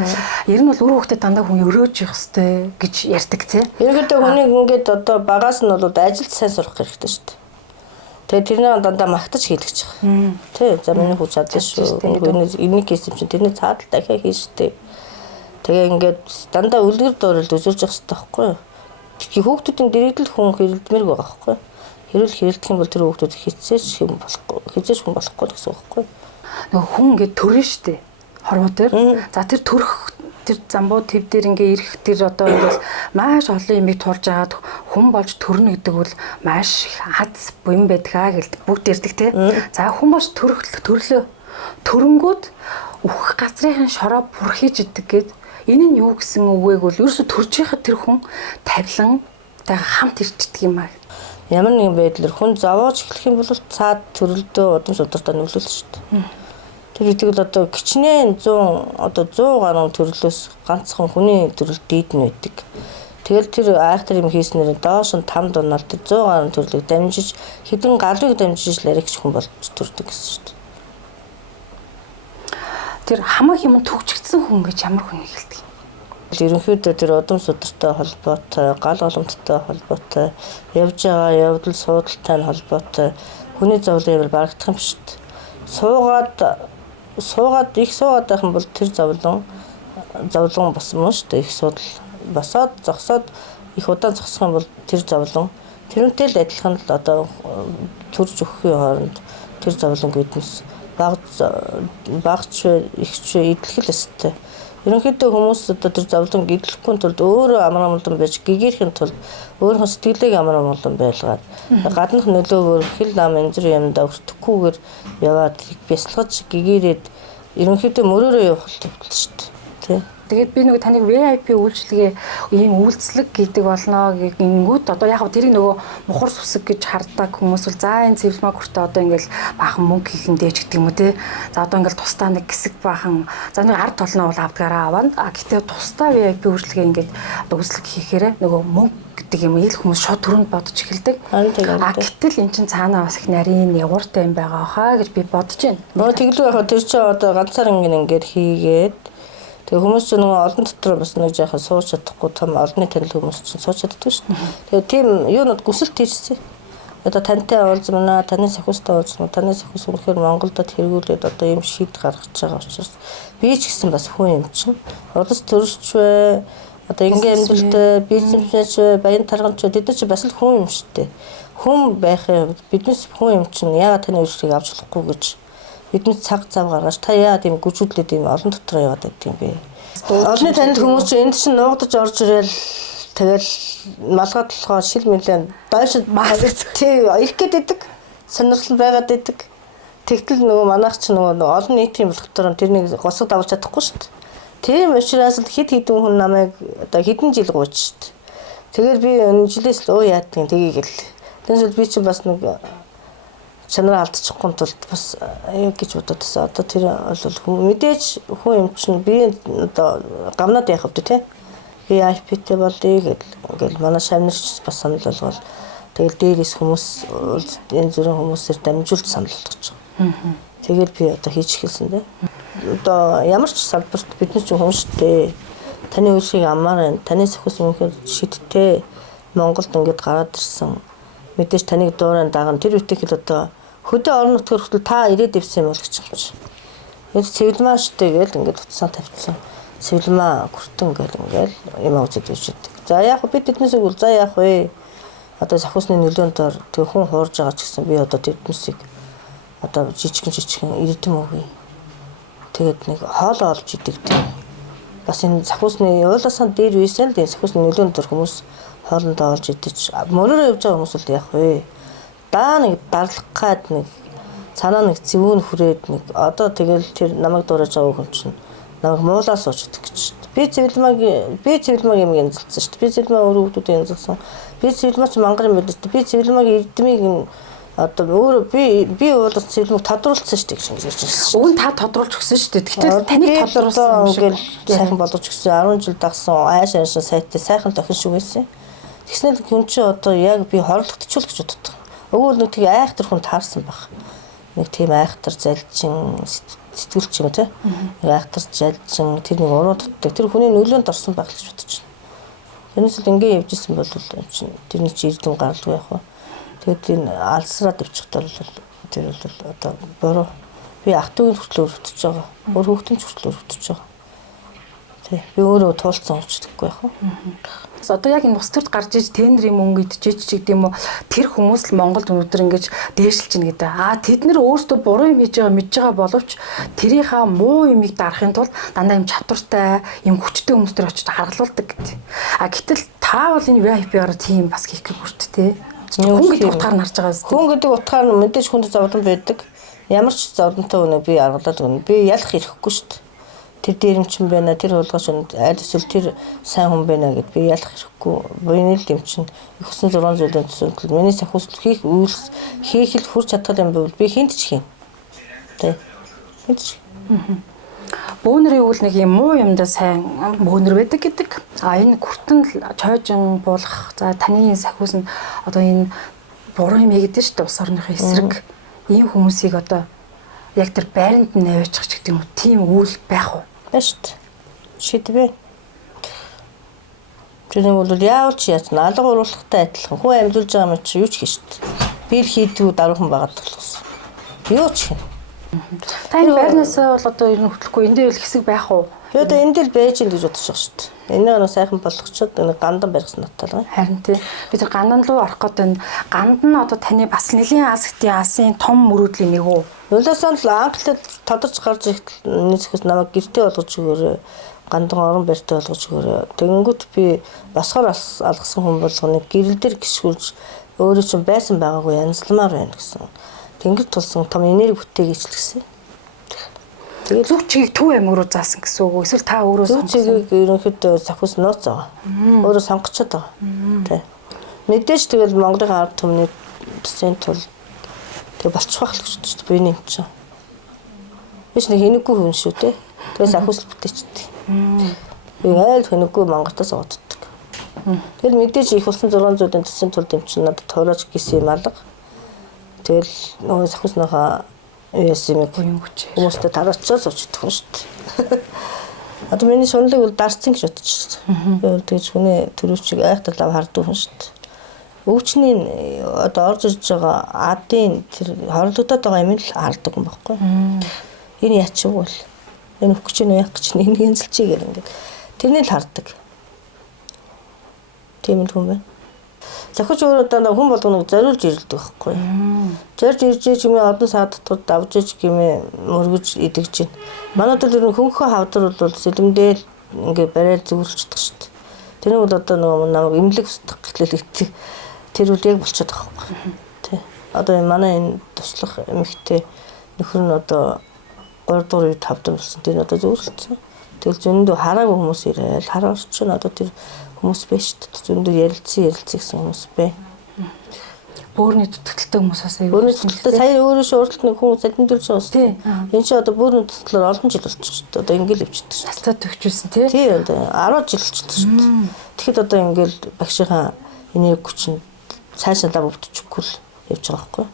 Ер нь бол өөр хүүхдэд дандаа хүн өрөөж явах хэрэгтэй гэж ярьдаг тий. Ерөнхийдөө хүнийг ингээд одоо багаас нь бол ажилд сайн сурах хэрэгтэй шүү дээ. Тэгээ тэрний дандаа магтаж хийлгэж байгаа. Тий. За миний хүү чадсан шүү. Энийг хийсэн чинь тэрний цаадал дахиад хийжтэй. Тэгээ ингээд дандаа үлгэр дууралд үзүүлж явах хэрэгтэй байхгүй юу? Хүүхдүүдийн дэрэгдэл хүн хэрэлдмээр байгаа байхгүй юу? Хэрүүл хэрэлдэх юм бол тэр хүүхдүүд хизээч хүн болохгүй гэсэн үг байхгүй юу? Нөгөө хүн ингээд төрнө штэ. Хорвоо дээр. За тэр төрөх тэр замбуу төв дээр ингээ ирэх тэр одоо ингээл маш олон юмыг тулж агаад хүн болж төрнө гэдэг бол маш хац буян байдгаа гэлдэг бүгд ярьдаг тий. За хүн болж төрлөө төрөнгүүд үхэх газрын шороо бүрхийж идэг гэд энэ нь юу гэсэн үгээг бол ерөөсө төрж яхад тэр хүн тавилантай хамт ирчдэг юм аа. Ямар нэгэн байдлаар хүн зовоож эхлэх юм бол цаад төрөлдөө удам судартай нөлөөлсөн шүү дээ. Тэр итгэл одоо кичнээн 100 гаруй төрлөөс ганцхан хүний төрөл дийдэн байдаг. Тэгэл тэр айхтар юм хийснээр доош нь 5 дунаал тэр 100 гаруй төрлийг дамжиж хэдэн галыг дамжиж ларигч хүн болж төрдөг гэсэн шүү дээ. Тэр хамаг юм төгжигдсэн хүн гэж ямар хүн хэлдэг юм? Ерөнхийдөө тэр удам судартай холбоотой, гал голомттой холбоотой, явж байгаа явдал суудалтай холбоотой хүний зовлон юм барагдах юм шүү дээ. Суугаад байх юм бол тэр зовлон босон юм шүү дээ. Их судал босоод зогсоод их удаан зогсох юм бол тэр зовлон тэрнтэй л адилхан л одоо төрж өгөхийн хооронд тэр зовлон гэдмэс багч ихч идэлхэл өстэй. Ерөнхийдөө хүмүүс одоо тэр зовлон идэлхгүй тулд өөрөө амар амгалан байж гэгэрхийн тулд өөрийнхөө сэтгэлийг амар амгалан байлгаад гаднах нөлөөгөөр хэл нам янз бүрийн юмдаа өртөхгүйгээр яваад бясалгаж гэгэрээд ерөнхийдөө мөрөөрөө явах л шүү дээ. Тэ. Тэгээд би нөгөө таныг VIP үйлчлэгээ ийм үйлчлэг гэдэг болно гингүүд одоо яг тэрийг нөгөө мухар сүсэг гэж хардаг хүмүүс бол за энэ цэвэрлмаг хүртээ одоо ингээл баахан мөнгө хийхэн дээж гэдэг юм уу те. За одоо ингээл тусдаа нэг хэсэг баахан за нэг ард толноо бол авдгаараа аваад гэтээ тусдаа VIP үйлчлэгээ ингээд одоо үйлчлэг хийхээрээ нөгөө мөнгө гэдэг юм ил хүмүүс шууд төрөнд бодож эхэлдэг. Гэтэл эн чин цаанаа бас их нарийн ягууртай юм байгаа хаа гэж би бодож байна. Нөгөө тэглүү яхаа тэр чинь одоо ганцаар ингээд хийгээд тэгээ хүмүүс ч нөгөө олон дотор бас нэг жоохон сууж чадахгүй том олонний танил хүмүүс ч сууж чаддаг шүү дээ. Тэгээ тийм юунууд гүсэлт хийжсэн. Одоо тантай уулзмана, таны сахиустай уулзмана, таны сахиус үнэхээр Монголд хэрэгүүлээд одоо юм шийд гаргаж байгаа учраас би ч гэсэн бас хүн юм чинь. Улс төрч бай, одоо ингийн амьдралд бизнесч бай, баян тарганч бид нар ч бас л хүн юм шүү дээ. Хүн байх биднес хүн юм чинь яагаад таны үйлчлэгийг авч болохгүй гэж бидний цаг зав гаргаж та яагаад юм гүжүүлээд юм олон дотор яваад байт юм бэ? Олны танил хүмүүс чинь энд чинь нуугдаж орж ирэл тэгэл малгай толгой шил мэлэн доош тий ирэх гээд идэг сонирхол байгаад идэг. Тэгтэл нөгөө манайх ч нөгөө олон нийтийн болготорон тэрнийг госод авч чадахгүй шүү дээ. Тийм учраас л хэд хэдэн хүн намайг одоо хэдэн жил гуйч шүү дээ. Тэгээд би энэ жилээс л яадгийн тгийгэл. Тэгвэл би чи бас нэг чанараа алдчихгүй тулд бас яг гэж бододсон. Одоо тэр бол мэдээж хүн юм чинь би одоо гамнаад яах вэ те? Би IP-тэй болъё гэл манай шавнарч бас санал болгоод тэгэл дээрээс хүмүүс энэ зүрх хүмүүсээр дамжуулж санал болгож байгаа. Тэгэл би одоо хийж эхэлсэн дээ. Одоо ямар ч салбарт бидний ч хүн шүү дээ. Таны үйлсийг амаар таны сахиус үнэхээр шидтэй Монголд ингээд гараад ирсэн. Мэдээж таныг дуурайн даган тэр үеийг л одоо хөдөө орон нутгаар хүртэл та ирээд ивсэн юм бол гэж юм чи. Энд цэвэлмаа штэ гээл ингээд утсаа тавьчихсан. Цэвэлмаа хүртэн гээл ингээл юм авчид үжидэг. За яг бид тэднээс үгүй за яг вэ. Одоо сахиусны нөлөөнд дор тэг хүн хуурж байгаа ч гэсэн би одоо тэднээсийг одоо жижигхэн эрдэм өгье. Тэгээд нэг хоол олж идэг тэг. Бас энэ сахиусны уулаасаа дээр үйсэн л энэ сахиусны нөлөөнд дор хүмүүс хоолндоо олж идэж мөрөөрөө явж байгаа хүмүүс л яг вэ. Даа нэг дарлах гад нэг цанаа нэг зэвүүн хүрээд нэг одоо тэгэл тэр намайг дуурайж байгаа хүн чинь намайг муулаас уучдаг гэж. Би цэвэлмаг юм янзлсан шүү дээ. Би цэвэлмаг өөрөө хүмүүстэй янзлсан. Би цэвэлмагч мангар юм байдаг. Би цэвэлмаг эрдмийг одоо өөрөө би уулаас цэвэлмаг тодруулсан шүү дээ гэж ингэж ирсэн. Уг нь та тодруулж өгсөн шүү дээ. Тэгтэл таныг тодруулсан юм шиг сайхан болгож өгсөн. 10 жил дагсан айш сайттай сайхан тохин шүү байсан. Тэгснээр хүн чи одоо яг би хорлогдчихвол гэж боддог. Өгөөл нэг тийм айхтар хүн таарсан баг. Нэг тийм айхтар залжин сэтгүүлч юм тий. Нэг айхтар залжин тэр нэг уруу татдаг. Тэр хүний нөлөөнд орсон байх л гэж бодож байна. Тэрнээс л ингэ явж исэн бол тэрний чи эрдэм гаралгүй яах вэ? Тэгэд энэ алсраад өвчхтөр бол тэр бол одоо буруу. Би ах トゥ угийн хүртэл өрөвдөж байгаа. Өөр хүүхдэн ч хүртэл өрөвдөж байгаа. Тий. Би өөрөө туулцсан уучдаггүй яах вэ? Одоо яг энэ ус төрд гарч иж тендерийн мөнгө идчихэж ч гэдэм үү тэр хүмүүс л Монголд өнөөдөр ингэж дээшилж байна гэдэг. Тэд нэр өөрсдөө буруу юм хийж байгаа мэдж байгаа боловч тэрийнхаа муу юмыг дарахын тулд дандаа юм чадвартай, юм хүчтэй хүмүүстэр очиж харгалуулдаг гэдэг. Гэтэл та бол энэ VIP-аар тийм бас хийх гээгүй шүү дээ. Хүн гэдэг утгаар нь харж байгаа зү. Хүн гэдэг утгаар нь мэдээж хүнд зовлон байдаг. Ямар ч зовлонтой үнэ би аргалаад өгнө. Би ялах ирэхгүй шүү дээ. Тэр дээрэмчин байна, тэр хулгайч аль эсвэл тэр сайн хүн байна гэд би ялах хэрэггүй. Буйны л юм чинь их усан 6 зүйлийн төсөөлөл. Миний сахиус хийх үйлс хийх л хүрч чадах юм бол би хинт ч хийн. Тэ. Хинт ч. Бөөнөрийн үйл нэг юм муу юмдаа сайн бөөнөр байдаг гэдэг. Энэ хүртэн чойжин буулгах. За таны сахиус нь одоо энэ буруу юм хийгээд шүү дээ улс орныхын эсрэг. Ийм хүмүүсийг одоо яг тэр байранд нь навьчих ч гэдэг юм уу тийм үйл байх уу? Бэст. Шийдвэ. Тэр бол яавал ч яаж алга уруулахтай адилхан. Хүн амьдулж байгаа юм чи юу ч хийж шүү дээ. Би л хийдгүү даруухан байгаад болохсон. Юу ч хин. Та энэ байрнаасаа бол одоо ер нь хөтлөхгүй энэ дээр л хэсэг байх уу? Одоо энэ дээр байж гэж бодож байгаа шүү дээ. Энэ нэг сайхан болгочод энэ гандан барьсан натаа. Харин тий. Би тэр гандан руу орох гэдэг нь ганд нь одоо таны бас нэлийн асгтын асын том мөрөөдлийн нэг үү? Нулаасан л анхлаад тодорч гарч ирэх нисэхс намайг гэртээ болгож өгөөрэй. Гандан орон барьтай болгож өгөөрэй. Тэгэнгүүт би басгаар алгасан хүн болгоны гэрэл дээр гიშгүүлж өөрөө чинь байсан байгаагүй янзламаар байна гэсэн. Тэнгэр тулсан том энерги бүтээгээчлгсэн. Тэгээд зүг чигийг төв аймаг руу заасан гэсэн үг. Эсвэл та өөрөө зүг чигийг ерөнхийдөө сахиус нууц байгаа. Өөрөө сонгочод байгаа. Тэ. Мэдээж тэгэл Монголын ард түмний төсөний тул тэг болчих байх л гэж бодчих буйны юм чинь. Биш нэг хэнэггүй хүн шүү дээ. Тэгээ сахиус бүтээчтэй. Би айл хэнэггүй Монголоос одддаг. Тэгэл мэдээж их болсон 600-ын төсөний тул юм чинь надад тоолож гисэн юм алга. Тэгэл нөгөө сахиусныхаа юм буян хүч хүмүүстэй тараачаа суучдаг юм шүү дээ. Одоо миний шунлыг бол дарцсан гэж бодчихсон. Би бол тэгж хүний төрөвчийг айхтар лав харддаг юм шүү дээ. өвчний одоо орж ирж байгаа адын тэр хоригдоод байгаа юм л хардаг юм баггүй. Энэ яачих вэ? Энэ өгч чинь яах гэж нэг энзэлчихээр ингээд тэрний л хардаг. Тийм л хүн байна. Захиж өөр одоо хүн болгоныг зориулж ирэлдэг байхгүй. Зорж ирж юм одон саад дотор давж иж гэмээ мөргөж идэгж байна. Манайд л ер нь хөнгөө хавдар бол сэлэмдээл ингээ барайл зүгэлждэг шүү дээ. Тэр нь бол одоо нөгөө намайг имлэг устгах гэхлээр итэг тэр үл яг болчиход байгаа байхгүй. Тий. Одоо манай энэ туслах эмэгтэй нөхөр нь одоо 3 дугаар үед 5 дугаар болсон. Тэр нь одоо зөвлөлдсөн. Тэгэл зөндөө хараагүй хүмүүс ирээл хараа орчин одоо тэр хүмүүс биш шүү дээ. Зөндөө ярилцсан гэсэн хүмүүс бэ. Бөөрийн дутагдaltaй хүмүүсээс бөөрийн дутагдaltaй сая өөрөө шуурталт нэг хүмүүс задимдүүлж байгаа шүү дээ. Энэ чинь одоо бөөрийн дутагдлаар олон жил болчих шүү дээ. Одоо ингээл өвчтөж шүү. Настад төгчүүлсэн тий. Тий одоо 10 жил болчихсон шүү дээ. Тэгэхэд одоо ингээл багшийнхаа энерги хүчин цаашаа лав өвдөжгүй л явж байгаа байхгүй.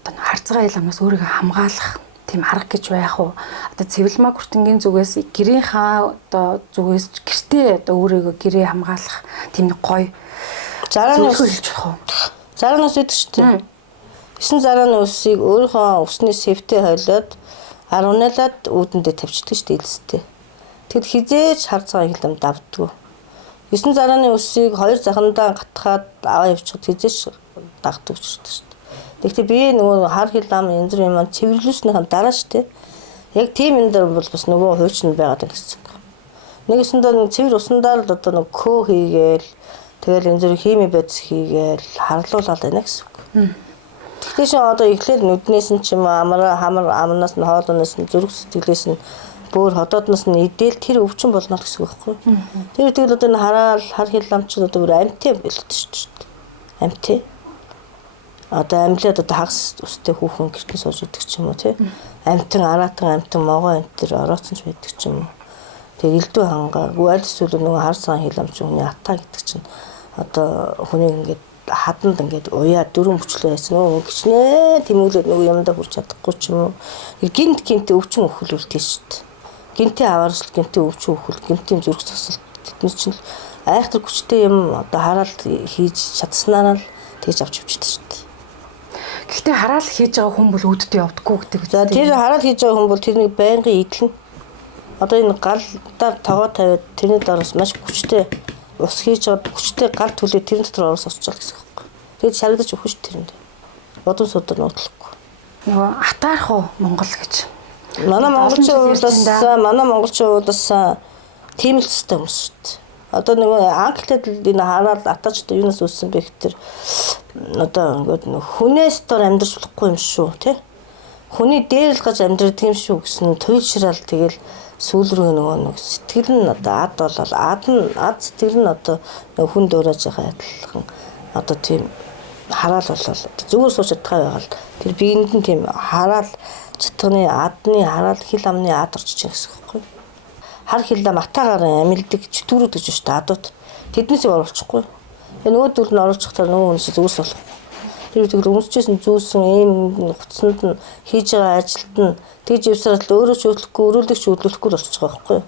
Одоо харцгаа иламнаас өөрийгөө хамгаалах тийм арга гэж байх уу? Одоо цэвэлмаа хүртэнгийн зүгээс гэрийнхаа одоо зүгээс гэртээ одоо өөрийгөө гэрээ хамгаалах тийм нэг гоё зарааны хэлж болох уу? Зарааны ус гэдэг шүү дээ. 9 зарааны усыг өөрийнхөө усны сэвтээ хойлоод 18-аад үүдэндээ тавьчихдаг шүү дээ элстэй. Тэгэд хизээж харцгаа хилэм давдггүй. 9 зарааны усыг 2 захандаа гатхаад аваа явчихад хизээж дагдаг шүү дээ. Тэгэхдээ би нөгөө хар хил ам янз бүрийн юм цэвэрлүүлснийхэн дараа шүү дээ. Яг тийм энэ дөр бол бас нөгөө хуйчнд байгаад байна гэсэн. Нэгэсэндээ нэг цэвэр усандаа л одоо нэг көө хийгээл тэгэл янз бүрийн хими бодис хийгээл харлуулаад байна гэсэн үг. Тэгэхээр шин одоо эхлээл нүднээс нь ч юм амар амнаас нь хоолноос нь зүрх сэтгэлээс нь бөөр ходоодноос нь идээл тэр өвчин болно гэсэн үг байхгүй. Тэр тэгэл одоо хараал хар хил ламчид одоо амттай болдог шүү дээ. Амттай. Одоо амьлаад одоо хагас устэй хүүхэн гэртээ сууж идэг ч юм уу тий. Амтан араатан амтан могоо энэ төр орооцсон ч байдаг ч юм уу. Тэгээ элдв хангаагүй аль эсвэл нөгөө хар сан хил ламч хүний атаа гэдэг чинь одоо хүний ингээд хаданд ингээд уяа дөрөв мөчлөө яасан нөгөө гिचнээ тэмүүлээд нөгөө юмдаа хүрч чадахгүй ч юм уу. Гинт өвчин өхөлүүлдэг шүү дээ. Гинтийн аваарсал гинтийн өвчин өхөл гинтийн зүрх засалт тэдний чинь айхтар хүчтэй юм одоо хараал хийж чадсанаар л тэгж авч явчихдаг шүү дээ. Гэхдээ хараал хийж байгаа хүн бол өвдөд явдаггүй гэдэг. За тэр хараал хийж байгаа хүн бол тэрнийг байнгын идэлнэ. Одоо энэ галдаар тогоо тавиад тэрний доороос маш хүчтэй ус хийж аваад хүчтэй гал төлөө тэрний дотор ороос осчвал гэсэн юм байна. Тэгэд шаргадаж өгөх шүү тэрэнд. Бодон судар нуудлахгүй. Нөгөө атаарх уу Монгол гэж. Манай монголчин уулаас тийм л систем хүмүүс шүү дээ. Одоо нөгөө англиад энэ хараал атаач одоо юунаас үүссэн бэ гэхээр одоо ингээд хүнээс дор амьдрч болохгүй юм шүү тий. Хүний дээр л гаж амьдрдаг юм шүү гэсэн туйлшраал тэгэл сүүл рүү нөгөө нэг сэтгэл нь одоо ад болол ад сэтгэл нь одоо хүн дуурайж байгаа адилхан одоо тийм хараал болол зүгээр сууж чадхаа байгаал тэр биеинд нь тийм хараал чатганы адны хараал хил амны ад орчих гэсэн үг байхгүй. Хар хилдэ матаагаар амилдаг чөтгөрүүд гэж шүү дээ адууд. Тэднээс оруулчихгүй. Тэгээ нөгөөдөл нь оруулчих тал нөгөө хүн шиг зүгээс болох. Тэр тэгэл өмсчээсэн зүүсэн ийм хуцсанд нь хийж байгаа ажилд нь тэгж явсараад өөрөө ч хөдлөхгүй өрөөлөгч хөдлөхгүй л болчих байгаа байхгүй.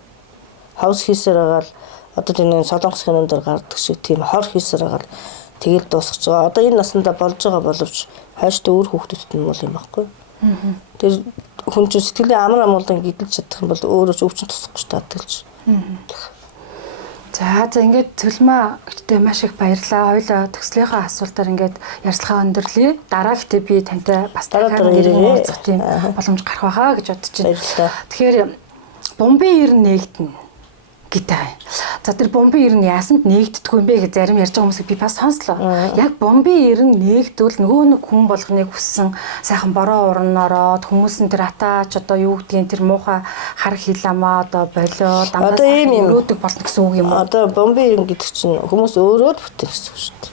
Хавс хийсээр байгаа л одоо энэ солонгос хянан дээр гардаг шиг тийм хор хийсээр байгаа л тэгэл дуусгаж байгаа. Одоо энэ наснда болж байгаа боловч хойштой өөр хүүхдүүдэд нь бол юм байхгүй. Тэр хүн чинь сэтгэлийн амар амгалан гидэлж чадах юм бол өөрөө ч өвчин тусахгүй ч таадгалж. За ингээд цэлмаа гэдэгт маш их баярлалаа. Хоёулаа төслийнхаа асуултаар ингээд ярилцлага өндөрлөе. Дараа гэхдээ би тантай бас дараа уулзах тийм боломж гарах байхаа гэж бодож байна. Тэгэхээр бомбын ер нь нэгдэнэ гэдэг. За тэр бомбын ер нь яасанд нэгддэггүй юм бэ гэж зарим ярьж байгаа хүмүүсийг би бас сонслоо. Яг бомбын ер нь нэгдвэл нөгөө нэг хүн болгоныг хүссэн сайхан бороо урнороод хүмүүс нь тэр атаач одоо юу гэдгийг тэр муухай хар хиламаа одоо болоо дамнаас өрөөдөг болно гэсэн үг юм уу? Одоо бомбын ер нь гэдэг чинь хүмүүс өөрөө бүтээх гэсэн үг шүү дээ.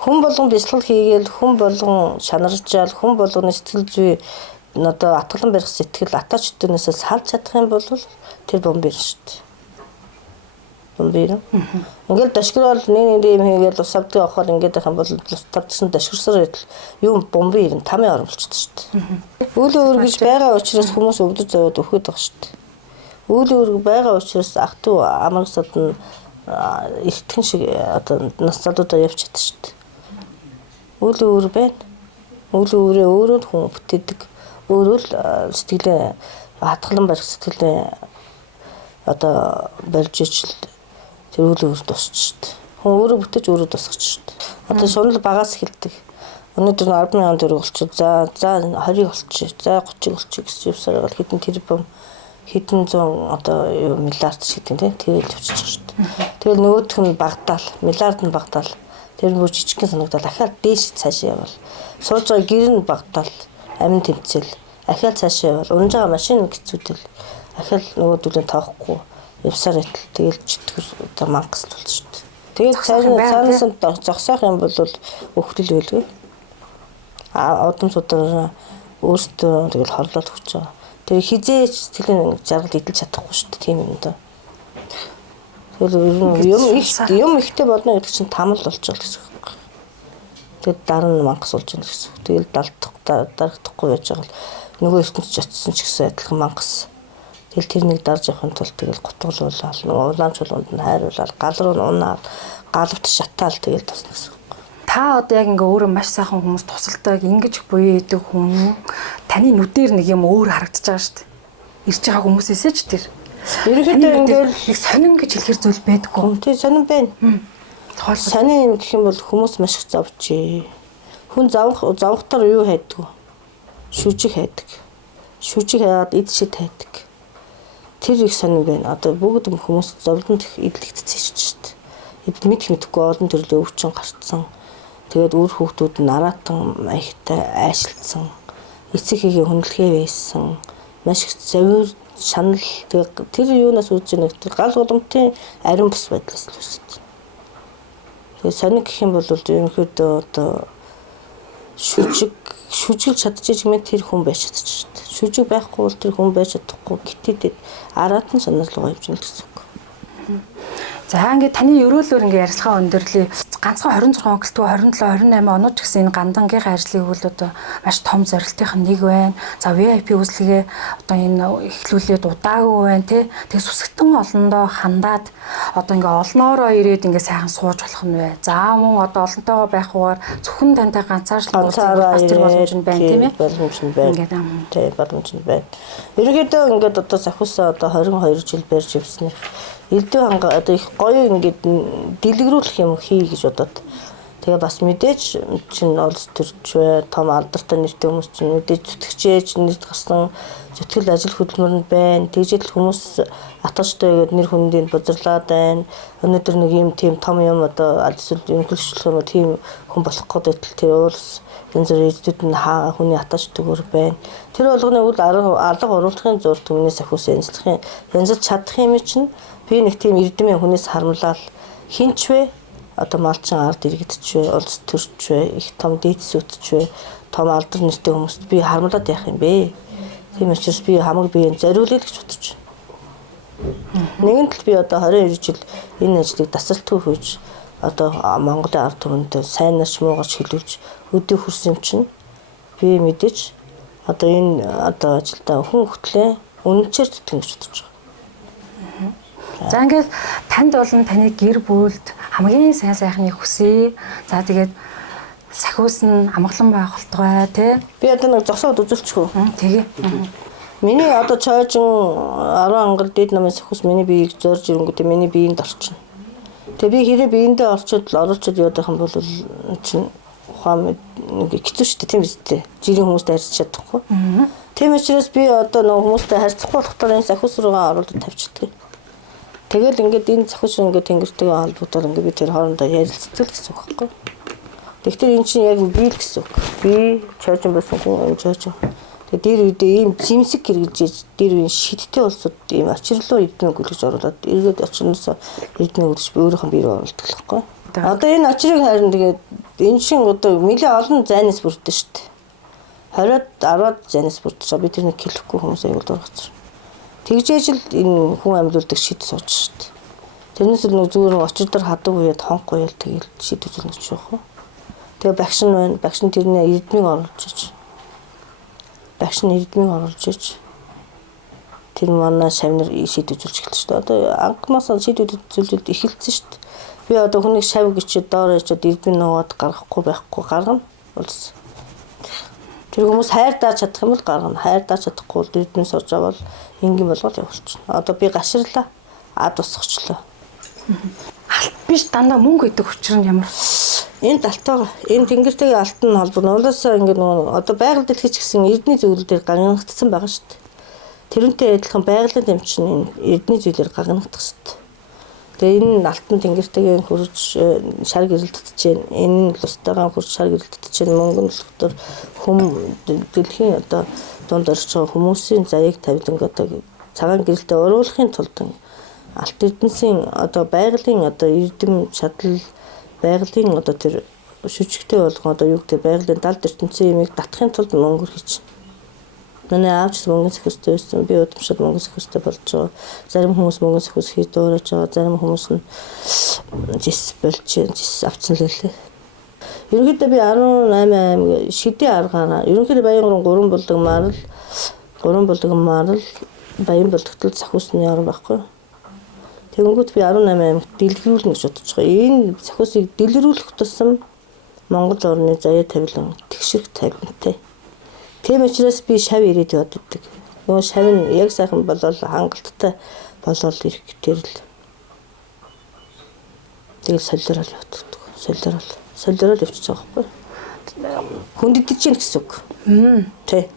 Хүн болгон бясалгал хийгээл хүн болгон шанаржаал хүн болгоны сэтгэл зүй одоо атгалан барих сэтгэл атаач өдөөнөөс салж чадах юм бол тэр бомбын шүү дээ. Бомбын. Ингээл дашгирал нэг юм хийгээл ус авдаг авахаар ингээд байх юм бол ус тавдсан дашгирсаар юу бомбын 5 оромжлцсон шүү дээ. Үйл өргөж байгаа учраас хүмүүс өвдөж зовоод өгөхөд байгаа шүү дээ. Үйл өргөж байгаа учраас ах トゥ амрагсад нь эртхэн шиг одоо нас залуудаа явж чадсан шүү дээ. Үл өөр байна. Үл өөрөө өөрөө хүн бүтээдэг. Өөрөө л сэтгэлээ хатгалан барих сэтгэлээ одоо болж ичл тэр үл өөр тусч шít. Хүн өөрөө бүтээж өөрөө тусгаж шít. Одоо шунал багаас эхэлдэг. Өнөөдөр 10,000 төгрөг болчих. За 20-ыг болчих. За 30-ыг болчих гэж явсаар бол хэдэн тэрбум хэдэн зуун одоо миллиард шиг тийм тэрэл төвчж шít. Тэгэл нөгөөх нь багтаал, миллиард нь багтаал. Тэр нь бүр жижигхэн санагдал ахаад дээш цаашаа явал. Сууж байгаа гэр нь багтаал, амин тэмцэл. Ахаад цаашаа явал. Унж байгаа машин гисүүдэл. Ахаад нөгөөдөлөө тоохгүй явсаар байтал тэгэл читгэр одоо мангас болж шít. Тэгээд цаанаас нь зогсоох юм бол өхрөл байлгүй. Одом судар өөртөө тэгэл хорлоод өгч байгаа. Тэр хизээч сэтгэлийн жаргал идэлж чадахгүй шүү дээ тийм юм даа. Тэгэл юм ихтэй болно гэдэг чинь тамал болж байгаа гэсэн үг. Тэгээд дараа нь мангас болж байгаа гэсэн үг. Тэгэл дарагдахгүй байж байгаа л нөгөө ертөнцөд очсон ч гэсэн адилхан мангас. Тэгэл тэр нэг дарж явахын тулд тэгэл гутгалуулаад улаан чулуунд нь хайруулаад гал руу унаад галвт шатаал тэгэл тусна гэсэн. Та одоо яг ингээ өөрөө маш сайхан хүмүүс тусалдаг ингэж буяа идэг хүн таны нүдээр нэг юм өөр харагдаж байгаа шүү дээ. Ирж байгаа хүмүүсээсээ ч тэр. Ерөнхийдөө ингээл нэг сонин гэж хэлэхэр зүйл байдаггүй. Тийм сонин байна. Сонин гэх юм бол хүмүүс маш их зовжээ. Хүн зовхтаар юу хайдаг вэ? Шүжиг хайдаг. Шүжиг хаяад эд шид хайдаг. Тэр их сонин байна. Одоо бүгд хүмүүс зовлонд идлэгдсэн шүү дээ. Эд мэдэхгүй олон төрлийн өвчин гарцсан. Тэгээд үр хүүхдүүд нь аратан маягтай айшилсан. Эцэг хийгээ хүндлэгээ байсан. Маш их завир шанал тэр юунаас үүсэж нэг тэр гал уламтын ариун бус байдлаас л үүсэж. Тэгээд сонин гэх юм бол ерөнхийдөө одоо шүжиглж чадчих юм тэр хүн байж чадчих шүү дээ. Шүжиг байхгүй бол тэр хүн байж чадахгүй. Гэтэл аратан шанал руу явж гэнэ гэсэн үг. За ингээд таны өрөөлөөр ингээд ярилцлага өндөрлөе. Ганцхан 26 гэлтгүй 27 28 онууд ч гэсэн энэ гандангийн ажлыг бол одоо маш том зорилтын нэг байна. За VIP үзлэгээ одоо энэ эхлүүлээд удаагүй байна тий. Тэгээ сүсгтэн олондоо хандаад одоо ингээд олноороо ирээд ингээд сайхан сууж болох нь бай. За мөн одоо олонтойгоо байхгүйгээр зөвхөн тантай ганцаарчлан уулзах тэр боломж нь байна тийм ээ. Боломж нь байна. Тий боломж нь байна. Ерөнхийдөө ингээд одоо сахиусаа одоо 22 жил барьж явсныг элдв ханга одоо их гоё ингээд дэлгэрүүлэх юм хий гэж бодоод тэгээ бас мэдээж чинь олс төрч бай том алдартай нэртэй хүмүүс чинь мэдээж зүтгэжээж нийт гарсан зүтгэл ажил хөдөлмөрөнд байна тэгжэл хүмүүс атгачтай гээд нэр хүндийг бузарлаад байна өнөөдөр нэг юм тийм том юм одоо аль эсвэл хөлшлөх юм тийм хүн болох гэдэг тэр улс энэ зэрэг эзэдүүд нь хүний атгach төгөр байна тэр болгоны үл алга оруулахын зур түмнээс ахиус янзлахын янзлж чадах юм чинь би нэг тийм эрдэмийн хүнээс харамлал хинч вэ одоо малчин ард иргэдч вэ улс төрч вэ их том дээдсүүдч вэ том алдар нэртэй хүмүүст би харамлаад яах юм бэ тийм учраас би хамаг биеийг зориулъя гэж бодож байна. Нэгэн тал би одоо 22 жил энэ ажлыг тасралтгүй хийж одоо Монголын ард түмэнд сайнарч муугарч хэлүүлж өдөө хүрсэн юм чинь би мэдээж одоо энэ одоо ажилдаа хүн хөтлөө үнэнчээр зүтгэн гэж бодож байна. За ингээд танд болон таны гэр бүлд хамгийн сайн сайхныг хүсье. За тэгээд сахиус нь амгалан байх болтугай тий. Би одоо нэг зогсоод үзүүлчих үү? Тэгээ. Миний одоо чойжин 10 ангал дээд намын сахиус миний биеийг зорж ирэнгүүтээ миний биеинд орчин. Тэгээ би хэрэг биеиндээ орчод оруулчод явах юм бол чинь ухаан нэг хэцүү шүү дээ тийм биз дээ. Жирийн хүмүүстэй харьцаж чадахгүй. Тийм учраас би одоо нэг хүмүүстэй харьцахгүй болохоор энэ сахиус руугаа оруулаад тавьчихдаг. Тэгэл ингээд энэ сахиус ингээд тэнгэртэйгээ холбогдоод ингээд би тэр хоорондоо ярилцдаг гэсэн үг байхгүй. Тэгвэл эн чинь яг би л гэсэн үг. Би чойжин байсан хүн энэ чойжин. Тэгээ дээр үедээ ийм жимсэг хэрэгжиж дээр үеийн шидтэй улсууд ийм очирлоо эднэ гүлгэж оруулаад эргээд очиноос эднэ гүлж би өөрийнхөө биеэр оруулдаг л байхгүй. Одоо энэ очрыг харин тэгээд энэ шин одоо нэлээ олон зайнаас бүрдсэн шүү дээ. 20-аад 10-аад зайнаас бүрдсэн. Би тэр нэг хэлэхгүй хүмүүс аягүй дургацсан. Тэгжээж л энэ хүн амьдуулдаг шид сууж шүү дээ. Тэрнээс л нэг зүгээр очирдор хадаг үед хонх гоёл тэгэл шид үзүүлнэ ч яах вэ? Тэгээ багш нь байна. Багш нь тэрний эрдмийг оруулж ич. Багш нь эрдмийг оруулж ич. Тэр манай шавнар шид үзүүлж эхэлсэн шүү дээ. Одоо анхнаасаа шид үзүүлэлт эхэлсэн шүү дээ. Би одоо хүнийг шав гэж доор ичээд ирдэн нуугаад гаргахгүй байхгүй гаргана. Улс. Тэр хүмүүс хайр дааж чадах юм бол гаргана. Хайр дааж чадахгүй бол ирдэн сууж авал ингийн болгоод явуулчихна. Одоо би гаширлаа. Ад усгочлоо. Алт биш дандаа мөнгө гэдэг учир нь ямар? Энэ далтаа энэ тэнгэртэйг алтан холбоо уулаасаа ингээд нөгөө одоо байгаль дэлхийч гэсэн эрдний зүйл дээр гангагдсан байгаа шүү дээ. Тэрнтэй адилхан байгалийн дамжин энэ эрдний зүйлээр гангагдах шүү дээ. Тэгээ энэ алтан тэнгэртэйг хурж шар гэрэлтэж чинь энэ лустайгаа хурж шар гэрэлтэж чинь мөнгө нөлөختөр дэлхийн одоо дунд орж байгаа хүмүүсийн заяаг тавьдаг одоо цагаан гэрэлтэд оруулахын тулд алт эрдэнсийн одоо байгалийн одоо эрдэм чадал байгалийн одоо тэр шүжигтэй болгоо одоо юу гэдэг байгалийн далд ертөнцийн юмыг татахын тулд мөнгө хийж. Манай аавч мөнгө сөхөстэй байсан. Би удамшид мөнгө сөхөстэй болж байгаа. Зарим хүмүүс мөнгө сөхөс хийж дуурайж байгаа. Зарим хүмүүс нь жис болж жис авцсан л лээ. Ерөнхийдөө би 18 аймаг шидийн аргаараа ерөнхийдөө Баянгорон 3 булдаг марл Баян булдагтал сахиусны орн байхгүй. Тэгэнгүүт би 18 аймагт дэлгэрүүлнэ гэж бодож байгаа. Энэ сахиусыг дэлгэрүүлэх тусам Монгол орны заяа тавилан тэгшэрх тавилантай. Тийм учраас би шав ирээд явдаг. Нөгөө шав нь яг сайхан болол хангалттай болол ирэх гэрэл. Тэгэл солиорол явдаг. Солиорол явчих байгаа байхгүй. Хүндэдэж чинь гэсэн үг. Тэ.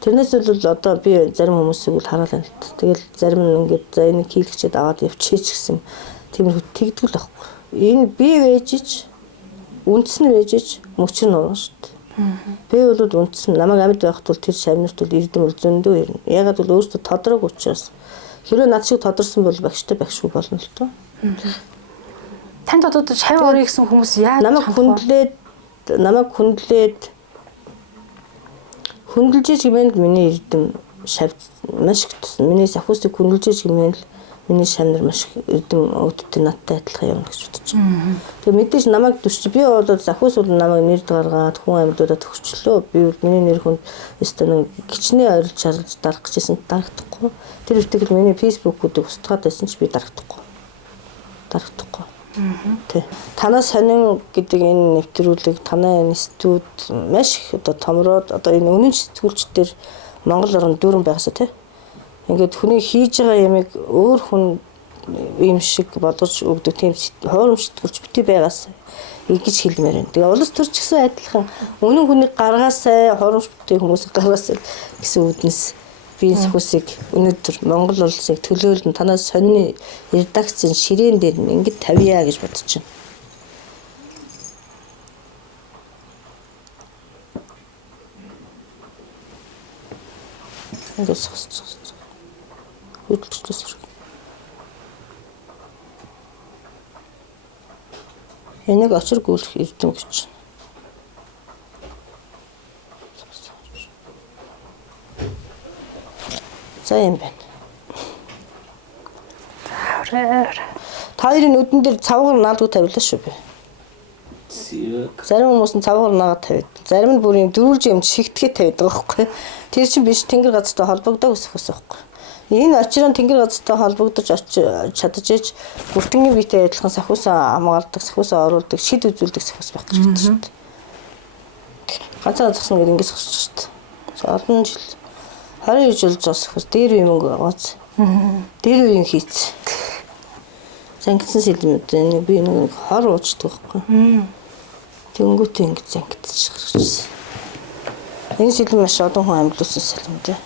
Тэрнээс бол одоо би зарим хүмүүсийг хараалаа л. Тэгэл зарим нь ингээд за энийг хийлгчээд аваад явчихъя ч гэсэн тиймэрхүү тэгдэг л байхгүй. Энэ би вэжиж үндэс нь вэжиж мөчр нурган шүү дээ. Би бол үндэс нь намайг амьд байхад бол тэр шавнарт бол эрдэм зөндөө ирнэ. Ягаад бол өөртөө тодорхой учраас хэрэв над шиг тодорсон бол багштай багшгүй болно л доо. Танд одоо шав орё гэсэн хүмүүс яаж намайг хүндэлж гэмээн миний эрдэм шав маш их тусна. Миний сахиусыг хүндэлж гэмээн л миний шавнар маш эрдэм өвдөлтөд надтай адилхан явна гэж бодож байна. Тэгээ мэдээж намайг төсч би бол сахиус бол намайг нэрд гаргаад хүн амьдуудад төгчлөө. Би бол миний нэр хүнд өстө гिचний ойрлж шарж дарах гэжсэн дарагдахгүй. Тэр үтгэл миний фэйсбүүкүүдийг устгаад байсан ч би дарагдахгүй. Тэ. Танаа сонин гэдэг энэ нэвтрүүлэг танаа институт маш их одоо томроод одоо энэ үнэн сэтгүүлчдэр Монгол орнд дүүрэн байгаасаа тий. Ингээд хүний хийж байгаа ямиг өөр хүн юм шиг болгож өгдөг тийм хуурамч сэтгүүлч бити байгаас ингэж хэлмээр байна. Тэгээ улс төр ч гэсэн адилхан үнэн хүнийг гаргаасаа хуурамч бити хүмүүсийг гаргаасаа гэсэн үднэс би сахиусыг өнөөдөр Монгол улсыг төлөөлөн танаа сонины редакцийн ширээн дээр ингэж тавья гэж бодож байна. Энийг очир гүйлэх эрдэм гэж. За юм байна. Таарын нүдэн дээр цавгаар наадгүй тавилаа шүү би. Зарим хүмүүс нь цавгаар наагаад тавиад, зарим нь бүр юм дөрвөлж юм шигтгээ тавиад байгаа байхгүй. Тэр чинь биш тэнгэр газартай холбогддог ус байхгүй. Энэ очирын тэнгэр газартай холбогдож чадаж иж бүртгэний биетэй адилхан сахиусаа хамгаалдаг, сахиусаа оруулдаг, шид үзүүлдэг сахиус байх гэж байна шүү дээ. Ганцаар зогсно гэдэг ингэж зогсож шүү дээ. Олон жил 20 жил зогсохос дээр үе мөнгө аваац. Дээр үеийн хийц. Зангидсан сэлмүүд энэ би нэг хор уучдаг байхгүй. Тэнгүүтээ ингэж зангидчих гарчихсан. Энэ сэлм маш олон хүн амьдлуулсан сэлм дээ.